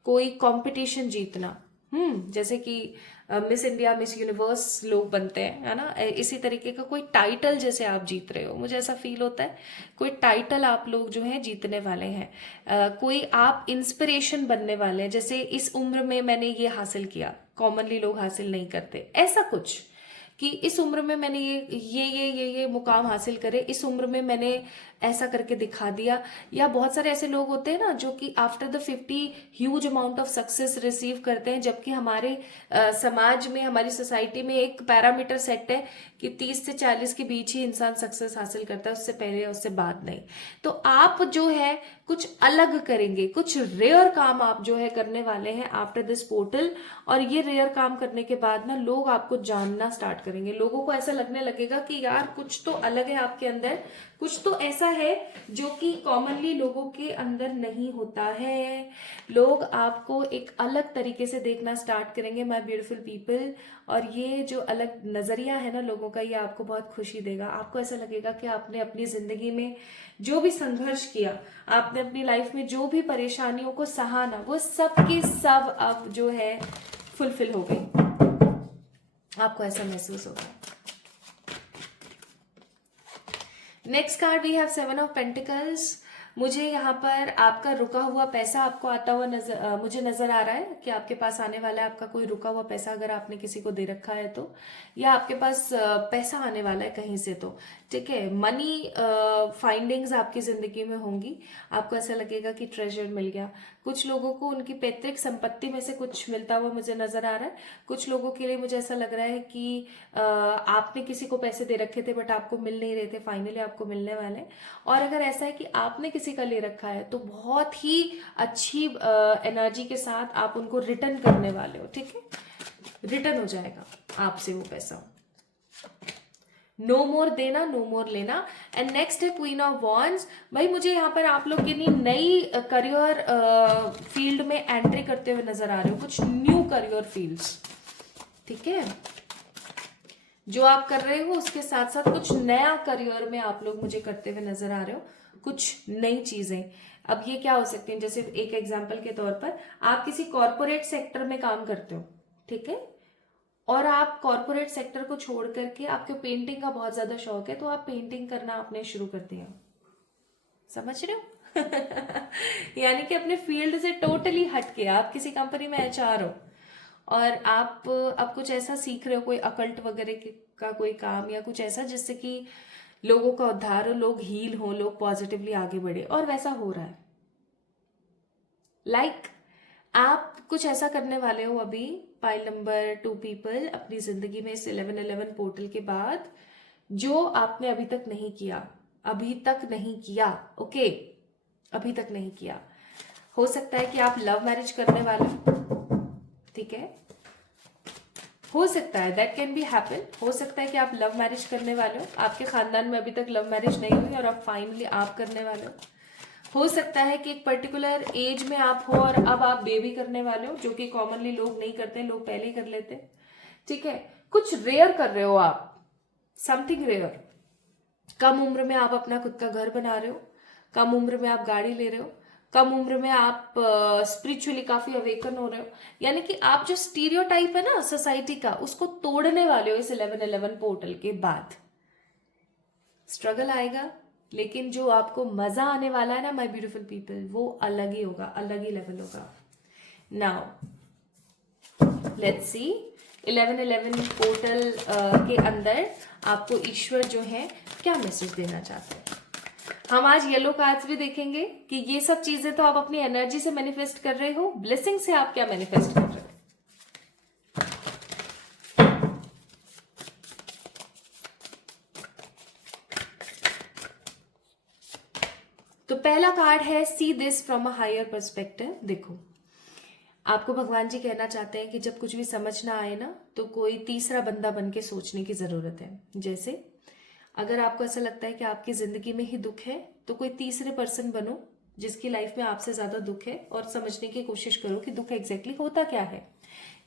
कोई कंपटीशन जीतना, जैसे कि मिस इंडिया, मिस यूनिवर्स लोग बनते हैं, है ना, इसी तरीके का कोई टाइटल जैसे आप जीत रहे हो। मुझे ऐसा फील होता है कोई टाइटल आप लोग जो है जीतने वाले हैं। कोई आप इंस्पिरेशन बनने वाले हैं। जैसे इस उम्र में मैंने ये हासिल किया, कॉमनली लोग हासिल नहीं करते, ऐसा कुछ कि इस उम्र में मैंने ये मुकाम हासिल करे, इस उम्र में मैंने ऐसा करके दिखा दिया। या बहुत सारे ऐसे लोग होते हैं ना जो कि after the 50 huge amount of success receive करते हैं, जबकि हमारे समाज में, हमारी सोसाइटी में एक पैरामीटर सेट है कि 30 से 40 के बीच ही इंसान सक्सेस हासिल करता है, उससे पहले उससे बाद नहीं। तो आप जो है कुछ अलग करेंगे, कुछ रेयर काम आप जो है करने वाले हैं आफ्टर दिस पोर्टल। और ये रेयर काम करने के बाद ना लोग आपको जानना स्टार्ट करेंगे। लोगों को ऐसा लगने लगेगा कि यार कुछ तो अलग है आपके अंदर, कुछ तो ऐसा है जो कि कॉमनली लोगों के अंदर नहीं होता है। लोग आपको एक अलग तरीके से देखना स्टार्ट करेंगे, माय ब्यूटीफुल पीपल। और ये जो अलग नजरिया है ना लोगों का, ये आपको बहुत खुशी देगा। आपको ऐसा लगेगा कि आपने अपनी जिंदगी में जो भी संघर्ष किया, आपने अपनी लाइफ में जो भी परेशानियों को सहा ना, वो सब की सब अब जो है फुलफिल हो गई। आपको ऐसा महसूस होगा। Next card we have 7 of pentacles. मुझे यहाँ पर आपका रुका हुआ पैसा आपको आता हुआ मुझे नजर आ रहा है कि आपके पास आने वाला है आपका कोई रुका हुआ पैसा, अगर आपने किसी को दे रखा है तो, या आपके पास पैसा आने वाला है कहीं से तो। ठीक है, मनी फाइंडिंग्स आपकी जिंदगी में होंगी। आपको ऐसा लगेगा कि ट्रेजर मिल गया। कुछ लोगों को उनकी पैतृक संपत्ति में से कुछ मिलता हुआ मुझे नजर आ रहा है। कुछ लोगों के लिए मुझे ऐसा लग रहा है कि आपने किसी को पैसे दे रखे थे बट आपको मिल नहीं रहे थे, फाइनली आपको मिलने वाले हैं। और अगर ऐसा है कि आपने किसी का ले रखा है तो बहुत ही अच्छी एनर्जी के साथ आप उनको रिटर्न करने वाले हो। ठीक है, रिटर्न हो जाएगा आपसे वो पैसा। नो मोर देना, नो मोर लेना। एंड नेक्स्ट है क्वीन ऑफ वॉन्ड्स। भाई मुझे यहाँ पर आप लोग कितनी नई करियर फील्ड में एंट्री करते हुए नजर आ रहे हो, कुछ न्यू करियर फील्ड्स। ठीक है, जो आप कर रहे हो उसके साथ साथ कुछ नया करियर में आप लोग मुझे करते हुए नजर आ रहे हो, कुछ नई चीजें। अब ये क्या हो सकती है, जैसे एक एग्जांपल के तौर पर आप किसी कॉर्पोरेट सेक्टर में काम करते हो, ठीक है, और आप कॉर्पोरेट सेक्टर को छोड़ करके आपको पेंटिंग का बहुत ज्यादा शौक है, तो आप पेंटिंग करना आपने शुरू कर दिया। समझ रहे हो? यानी कि अपने फील्ड से टोटली हट के आप किसी कंपनी में एचआर हो और आप अब कुछ ऐसा सीख रहे हो, कोई अकल्ट वगैरह का कोई काम या कुछ ऐसा जिससे कि लोगों का उद्धार हो, लोग हील हो, लोग पॉजिटिवली आगे बढ़े, और वैसा हो रहा है। आप कुछ ऐसा करने वाले हो अभी, पाइल नंबर 2 पीपल, अपनी जिंदगी में इस 1111 पोर्टल के बाद, जो आपने अभी तक नहीं किया, अभी तक नहीं किया, ओके, अभी तक नहीं किया। हो सकता है कि आप लव मैरिज करने वाले हो, ठीक है, हो सकता है, दैट कैन बी हैपन। हो सकता है कि आप लव मैरिज करने वाले हो, आपके खानदान में अभी तक लव मैरिज नहीं हुई और अब फाइनली आप करने वाले हो सकता है कि एक पर्टिकुलर एज में आप हो और अब आप बेबी करने वाले हो, जो कि कॉमनली लोग नहीं करते, लोग पहले ही कर लेते, ठीक है। कुछ रेयर कर रहे हो आप, समथिंग रेयर। कम उम्र में आप अपना खुद का घर बना रहे हो, कम उम्र में आप गाड़ी ले रहे हो, कम उम्र में आप स्पिरिचुअली काफी अवेकन हो रहे हो, यानी कि आप जो स्टीरियोटाइप है ना सोसाइटी का, उसको तोड़ने वाले हो इस 1111 पोर्टल के बाद। स्ट्रगल आएगा, लेकिन जो आपको मजा आने वाला है ना माय ब्यूटीफुल पीपल, वो अलग ही होगा, अलग ही लेवल होगा। नाउ लेट्स सी 1111 पोर्टल के अंदर आपको ईश्वर जो है क्या मैसेज देना चाहते हैं। हम आज येलो कार्ड्स भी देखेंगे कि ये सब चीजें तो आप अपनी एनर्जी से मैनिफेस्ट कर रहे हो, ब्लेसिंग से आप क्या मैनिफेस्ट कर रहे हो। तो पहला कार्ड है see this from a higher perspective. देखो, आपको भगवान जी कहना चाहते हैं कि जब कुछ भी समझ ना आए ना, तो कोई तीसरा बंदा बन के सोचने की जरूरत है। जैसे अगर आपको ऐसा लगता है कि आपकी जिंदगी में ही दुख है, तो कोई तीसरे पर्सन बनो जिसकी लाइफ में आपसे ज्यादा दुख है, और समझने की कोशिश करो कि दुख एग्जैक्टली होता क्या है।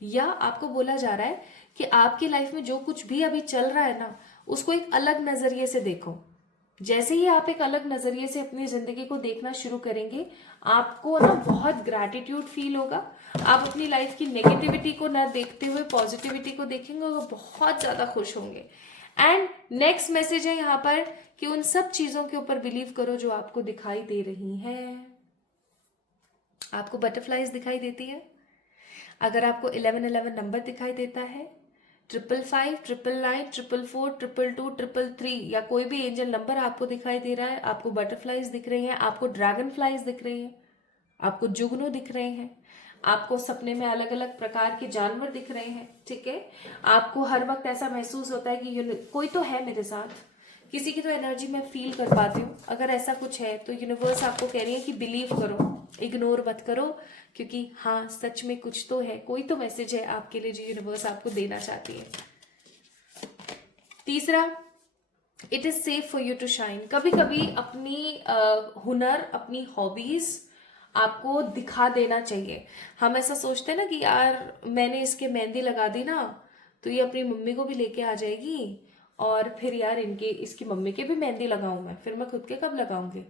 या आपको बोला जा रहा है कि आपकी लाइफ में जो कुछ भी अभी चल रहा है ना, उसको एक अलग नजरिए से देखो। जैसे ही आप एक अलग नजरिए से अपनी जिंदगी को देखना शुरू करेंगे, आपको ना बहुत ग्रैटिट्यूड फील होगा। आप अपनी लाइफ की नेगेटिविटी को ना देखते हुए पॉजिटिविटी को देखेंगे और बहुत ज्यादा खुश होंगे। एंड नेक्स्ट मैसेज है यहाँ पर कि उन सब चीजों के ऊपर बिलीव करो जो आपको दिखाई दे रही हैं। आपको बटरफ्लाईज दिखाई देती है, अगर आपको 1111 नंबर दिखाई देता है, 555, 999, 444, 222, 333 या कोई भी एंजल नंबर आपको दिखाई दे रहा है, आपको बटरफ्लाईज दिख रही हैं, आपको ड्रैगन फ्लाईज दिख रही हैं, आपको जुगनू दिख रहे हैं, आपको सपने में अलग अलग प्रकार के जानवर दिख रहे हैं, ठीक है। आपको हर वक्त ऐसा महसूस होता है कि कोई तो है मेरे साथ, किसी की तो एनर्जी मैं फील कर पाती हूँ। अगर ऐसा कुछ है तो यूनिवर्स आपको कह रही है कि बिलीव करो, इग्नोर मत करो, क्योंकि हाँ सच में कुछ तो है, कोई तो मैसेज है आपके लिए जो यूनिवर्स आपको देना चाहती है। तीसरा, it is safe for you to shine. कभी कभी अपनी हुनर, अपनी हॉबीज आपको दिखा देना चाहिए। हम ऐसा सोचते हैं ना कि यार मैंने इसके मेहंदी लगा दी ना, तो ये अपनी मम्मी को भी लेके आ जाएगी, और फिर यार इसकी मम्मी के भी मेहंदी लगाऊं मैं, फिर मैं खुद के कब लगाऊंगी।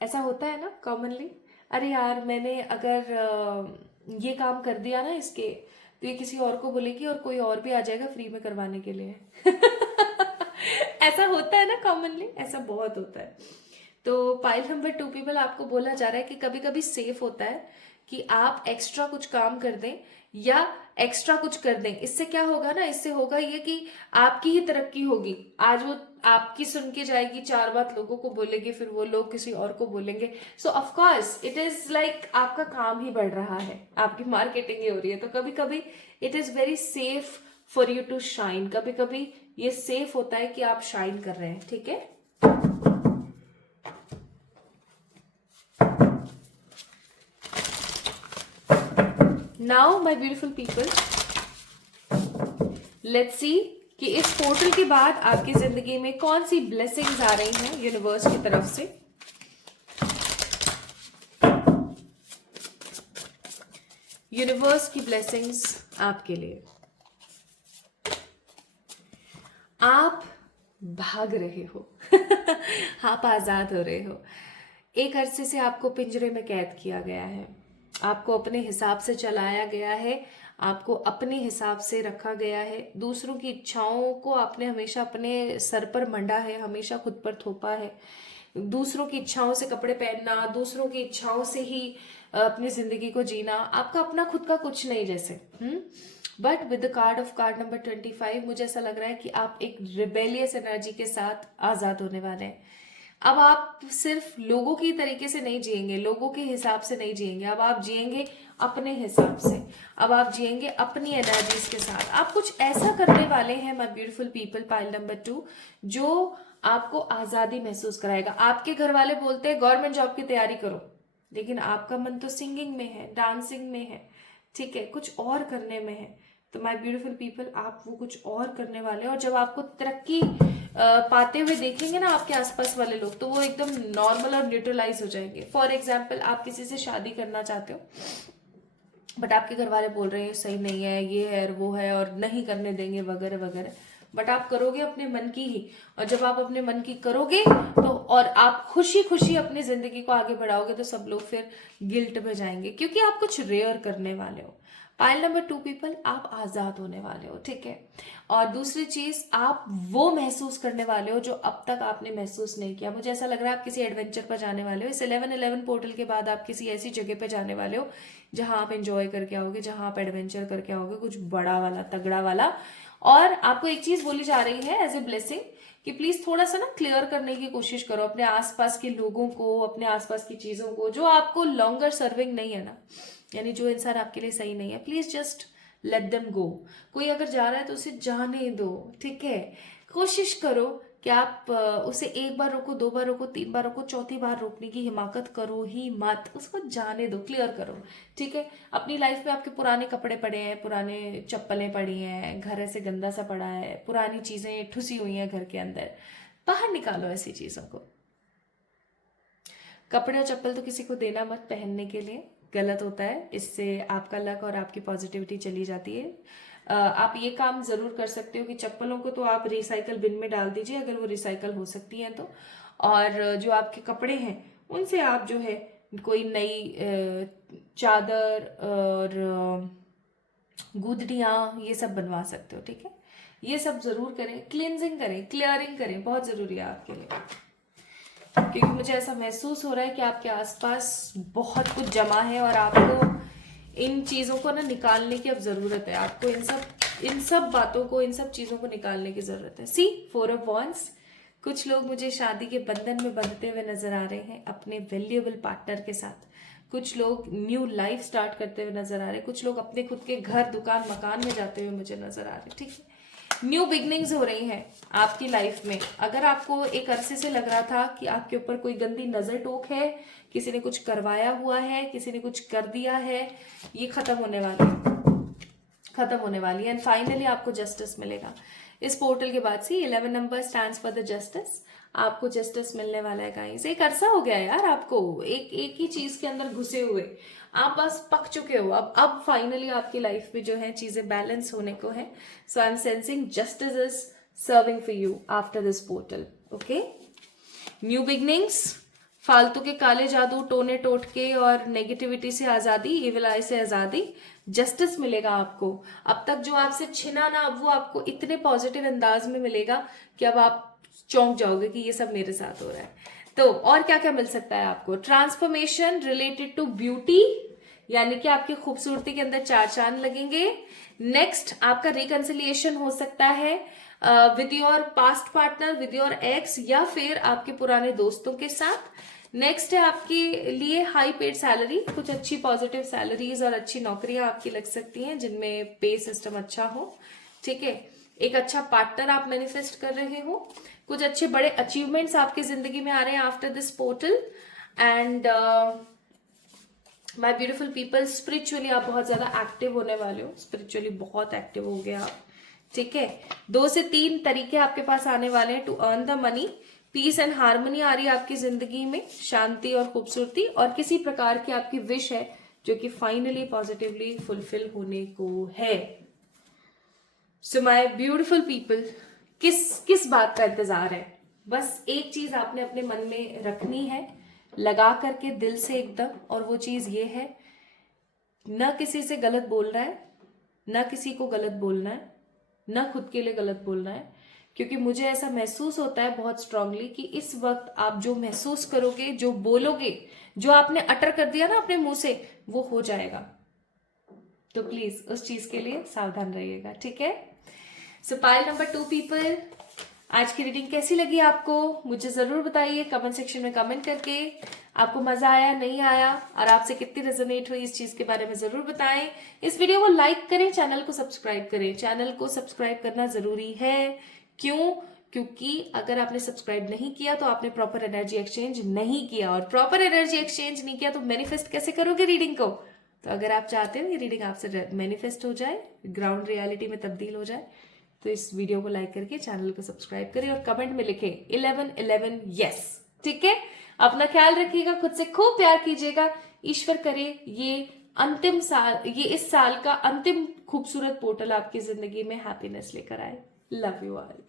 ऐसा होता है ना कॉमनली। अरे यार मैंने अगर ये काम कर दिया ना इसके, तो ये किसी और को बोलेगी और कोई और भी आ जाएगा फ्री में करवाने के लिए। ऐसा होता है ना कॉमनली, ऐसा बहुत होता है। तो पाइल नंबर 2 पीपल, आपको बोला जा रहा है कि कभी कभी सेफ होता है कि आप एक्स्ट्रा कुछ काम कर दें या एक्स्ट्रा कुछ कर दें। इससे क्या होगा ना, इससे होगा ये कि आपकी ही तरक्की होगी। आज वो आपकी सुन के जाएगी, 4 बात लोगों को बोलेंगे, फिर वो लोग किसी और को बोलेंगे। सो of course it is like आपका काम ही बढ़ रहा है, आपकी मार्केटिंग ही हो रही है। तो कभी कभी it is very safe for you to shine. कभी कभी ये सेफ होता है कि आप शाइन कर रहे हैं, ठीक है। Now my beautiful people, let's see कि इस पोर्टल के बाद आपकी जिंदगी में कौन सी ब्लेसिंग्स आ रही हैं यूनिवर्स की तरफ से। यूनिवर्स की ब्लेसिंग्स आपके लिए। आप भाग रहे हो। आप आजाद हो रहे हो। एक अरसे से आपको पिंजरे में कैद किया गया है, आपको अपने हिसाब से चलाया गया है, आपको अपने हिसाब से रखा गया है। दूसरों की इच्छाओं को आपने हमेशा अपने सर पर मंडा है, हमेशा खुद पर थोपा है। दूसरों की इच्छाओं से कपड़े पहनना, दूसरों की इच्छाओं से ही अपनी जिंदगी को जीना, आपका अपना खुद का कुछ नहीं जैसे। But with the card number 25 मुझे ऐसा लग रहा है कि आप एक रिबेलियस एनर्जी के साथ आजाद होने वाले हैं। अब आप सिर्फ लोगों की तरीके से नहीं जिएंगे, लोगों के हिसाब से नहीं जिएंगे, अब आप जिएंगे अपने हिसाब से, अब आप जिएंगे अपनी एनर्जीज के साथ। आप कुछ ऐसा करने वाले हैं my beautiful people, pile number 2, जो आपको आजादी महसूस कराएगा। आपके घर वाले बोलते हैं गवर्नमेंट जॉब की तैयारी करो, लेकिन आपका मन तो सिंगिंग में है, डांसिंग में है, ठीक है, कुछ और करने में है। तो माय ब्यूटीफुल पीपल, आप वो कुछ और करने वाले हैं। और जब आपको तरक्की पाते हुए देखेंगे ना आपके आसपास वाले लोग, तो वो एकदम नॉर्मल और न्यूट्रलाइज हो जाएंगे। फॉर एग्जाम्पल, आप किसी से शादी करना चाहते हो, बट आपके घर वाले बोल रहे हैं सही नहीं है, ये है और वो है और नहीं करने देंगे वगैरह वगैरह, बट आप करोगे अपने मन की ही। और जब आप अपने मन की करोगे तो और आप खुशी खुशी अपनी जिंदगी को आगे बढ़ाओगे, तो सब लोग फिर गिल्ट में जाएंगे, क्योंकि आप कुछ रेयर करने वाले हो। पाइल नंबर 2 पीपल, आप आजाद होने वाले हो, ठीक है। और दूसरी चीज, आप वो महसूस करने वाले हो जो अब तक आपने महसूस नहीं किया। मुझे ऐसा लग रहा है आप किसी एडवेंचर पर जाने वाले हो। इस 11/11 पोर्टल के बाद आप किसी ऐसी जगह पे जाने वाले हो जहां आप एंजॉय करके आओगे, जहां आप एडवेंचर करके आओगे, कुछ बड़ा वाला, तगड़ा वाला। और आपको एक चीज बोली जा रही है एज ए ब्लेसिंग कि प्लीज थोड़ा सा ना क्लियर करने की कोशिश करो अपने आसपास के लोगों को, अपने आसपास की चीजों को जो आपको लॉन्गर सर्विंग नहीं है ना, यानी जो इंसान आपके लिए सही नहीं है, please just let them go. कोई अगर जा रहा है तो उसे जाने दो, ठीक है। कोशिश करो कि आप उसे एक बार रोको, 2 बार रोको, 3 बार रोको, चौथी बार रोकने की हिमाकत करो ही मत, उसको जाने दो, क्लियर करो, ठीक है। अपनी लाइफ में आपके पुराने कपड़े पड़े हैं, पुराने चप्पलें पड़ी हैं, घर ऐसे गंदा सा पड़ा है, पुरानी चीजें ठुसी हुई हैं घर के अंदर, बाहर निकालो ऐसी चीजों को। कपड़े और चप्पल तो किसी को देना मत पहनने के लिए, गलत होता है, इससे आपका लक और आपकी पॉजिटिविटी चली जाती है। आप ये काम जरूर कर सकते हो कि चप्पलों को तो आप रिसाइकल बिन में डाल दीजिए अगर वो रिसाइकल हो सकती हैं तो। और जो आपके कपड़े हैं उनसे आप जो है कोई नई चादर और गुदड़ियाँ ये सब बनवा सकते हो, ठीक है। ये सब जरूर करें, क्लींजिंग करें, क्लियरिंग करें, बहुत जरूरी है आपके लिए, क्योंकि मुझे ऐसा महसूस हो रहा है कि आपके आसपास बहुत कुछ जमा है और आपको इन चीज़ों को ना निकालने की अब ज़रूरत है। आपको इन सब बातों को, इन सब चीज़ों को निकालने की ज़रूरत है। सी 4 ऑफ वॉन्ड्स, कुछ लोग मुझे शादी के बंधन में बंधते हुए नजर आ रहे हैं अपने वैल्यूएबल पार्टनर के साथ। कुछ लोग न्यू लाइफ स्टार्ट करते हुए नजर आ रहे हैं। कुछ लोग अपने खुद के घर, दुकान, मकान में जाते हुए मुझे नजर आ रहे हैं, ठीक है। न्यू बिगनिंग्स हो रही हैं आपकी लाइफ में। अगर आपको एक अरसे से लग रहा था कि आपके ऊपर कोई गंदी नजर टोक है, किसी ने कुछ करवाया हुआ है, किसी ने कुछ कर दिया है, ये खत्म होने वाली है, खत्म होने वाली है। एंड फाइनली आपको जस्टिस मिलेगा इस पोर्टल के बाद से। 11 number stands for the justice, आपको जस्टिस मिलने वाला है गाइस। एक अरसा हो गया यार आपको एक ही चीज के अंदर घुसे हुए, आप बस पक चुके हो। अब फाइनली आपकी लाइफ में जो है चीजें बैलेंस होने को है। So I am sensing justice is serving for you after this portal, okay. New beginnings, फालतू के काले जादू, टोने टोटके और नेगेटिविटी से आजादी, इविल आई से आजादी, जस्टिस मिलेगा आपको। अब तक जो आपसे छिना ना, अब वो आपको इतने पॉजिटिव अंदाज में मिलेगा कि अब आप चौंक जाओगे कि ये सब मेरे साथ हो रहा है। तो और क्या क्या मिल सकता है आपको? ट्रांसफॉर्मेशन रिलेटेड टू ब्यूटी, यानी कि आपकी खूबसूरती के अंदर 4 चांद लगेंगे। नेक्स्ट, आपका रिकंसिलिएशन हो सकता है with your past partner, with your x, या फिर आपके पुराने दोस्तों के साथ। नेक्स्ट है आपके लिए हाई पेड सैलरी, कुछ अच्छी पॉजिटिव सैलरीज और अच्छी नौकरियां आपकी लग सकती हैं जिनमें पे सिस्टम अच्छा हो, ठीक है। एक अच्छा पार्टनर आप मैनिफेस्ट कर रहे हो, कुछ अच्छे बड़े अचीवमेंट्स आपकी जिंदगी में आ रहे हैं after this portal. And my beautiful people, spiritually आप बहुत ज्यादा एक्टिव होने वाले हो, स्पिरिचुअली बहुत एक्टिव हो गए आप, ठीक है। 2 से 3 तरीके आपके पास आने वाले हैं to earn the money. Peace and harmony आ रही है आपकी जिंदगी में, शांति और खूबसूरती, और किसी प्रकार की आपकी विश है जो कि फाइनली पॉजिटिवली फुलफिल होने को है। सो माय ब्यूटीफुल पीपल, किस बात का इंतजार है? बस एक चीज आपने अपने मन में रखनी है, लगा करके दिल से एकदम, और वो चीज ये है, न किसी से गलत बोल रहा है, न किसी को गलत बोलना है, न खुद के लिए गलत बोलना है। क्योंकि मुझे ऐसा महसूस होता है बहुत स्ट्रांगली कि इस वक्त आप जो महसूस करोगे, जो बोलोगे, जो आपने अटर कर दिया ना अपने मुंह से, वो हो जाएगा। तो प्लीज उस चीज के लिए सावधान रहिएगा, ठीक है। सो पाइल नंबर 2 पीपल, आज की रीडिंग कैसी लगी आपको मुझे जरूर बताइए कमेंट सेक्शन में कमेंट करके। आपको मजा आया नहीं आया और आपसे कितनी रेजोनेट हुई इस चीज के बारे में जरूर बताएं। इस वीडियो को लाइक करें, चैनल को सब्सक्राइब करें। चैनल को सब्सक्राइब करना जरूरी है। क्यों? क्योंकि अगर आपने सब्सक्राइब नहीं किया तो आपने प्रॉपर एनर्जी एक्सचेंज नहीं किया, और प्रॉपर एनर्जी एक्सचेंज नहीं किया तो मैनिफेस्ट कैसे करोगे रीडिंग को। तो अगर आप चाहते हो ये रीडिंग आपसे मैनिफेस्ट हो जाए, ग्राउंड रियलिटी में तब्दील हो जाए, तो इस वीडियो को लाइक करके चैनल को सब्सक्राइब करें और कमेंट में लिखें 1111 यस, ठीक है। अपना ख्याल रखिएगा, खुद से खूब प्यार कीजिएगा। ईश्वर करे ये अंतिम साल, ये इस साल का अंतिम खूबसूरत पोर्टल आपकी जिंदगी में हैप्पीनेस लेकर आए। Love you all.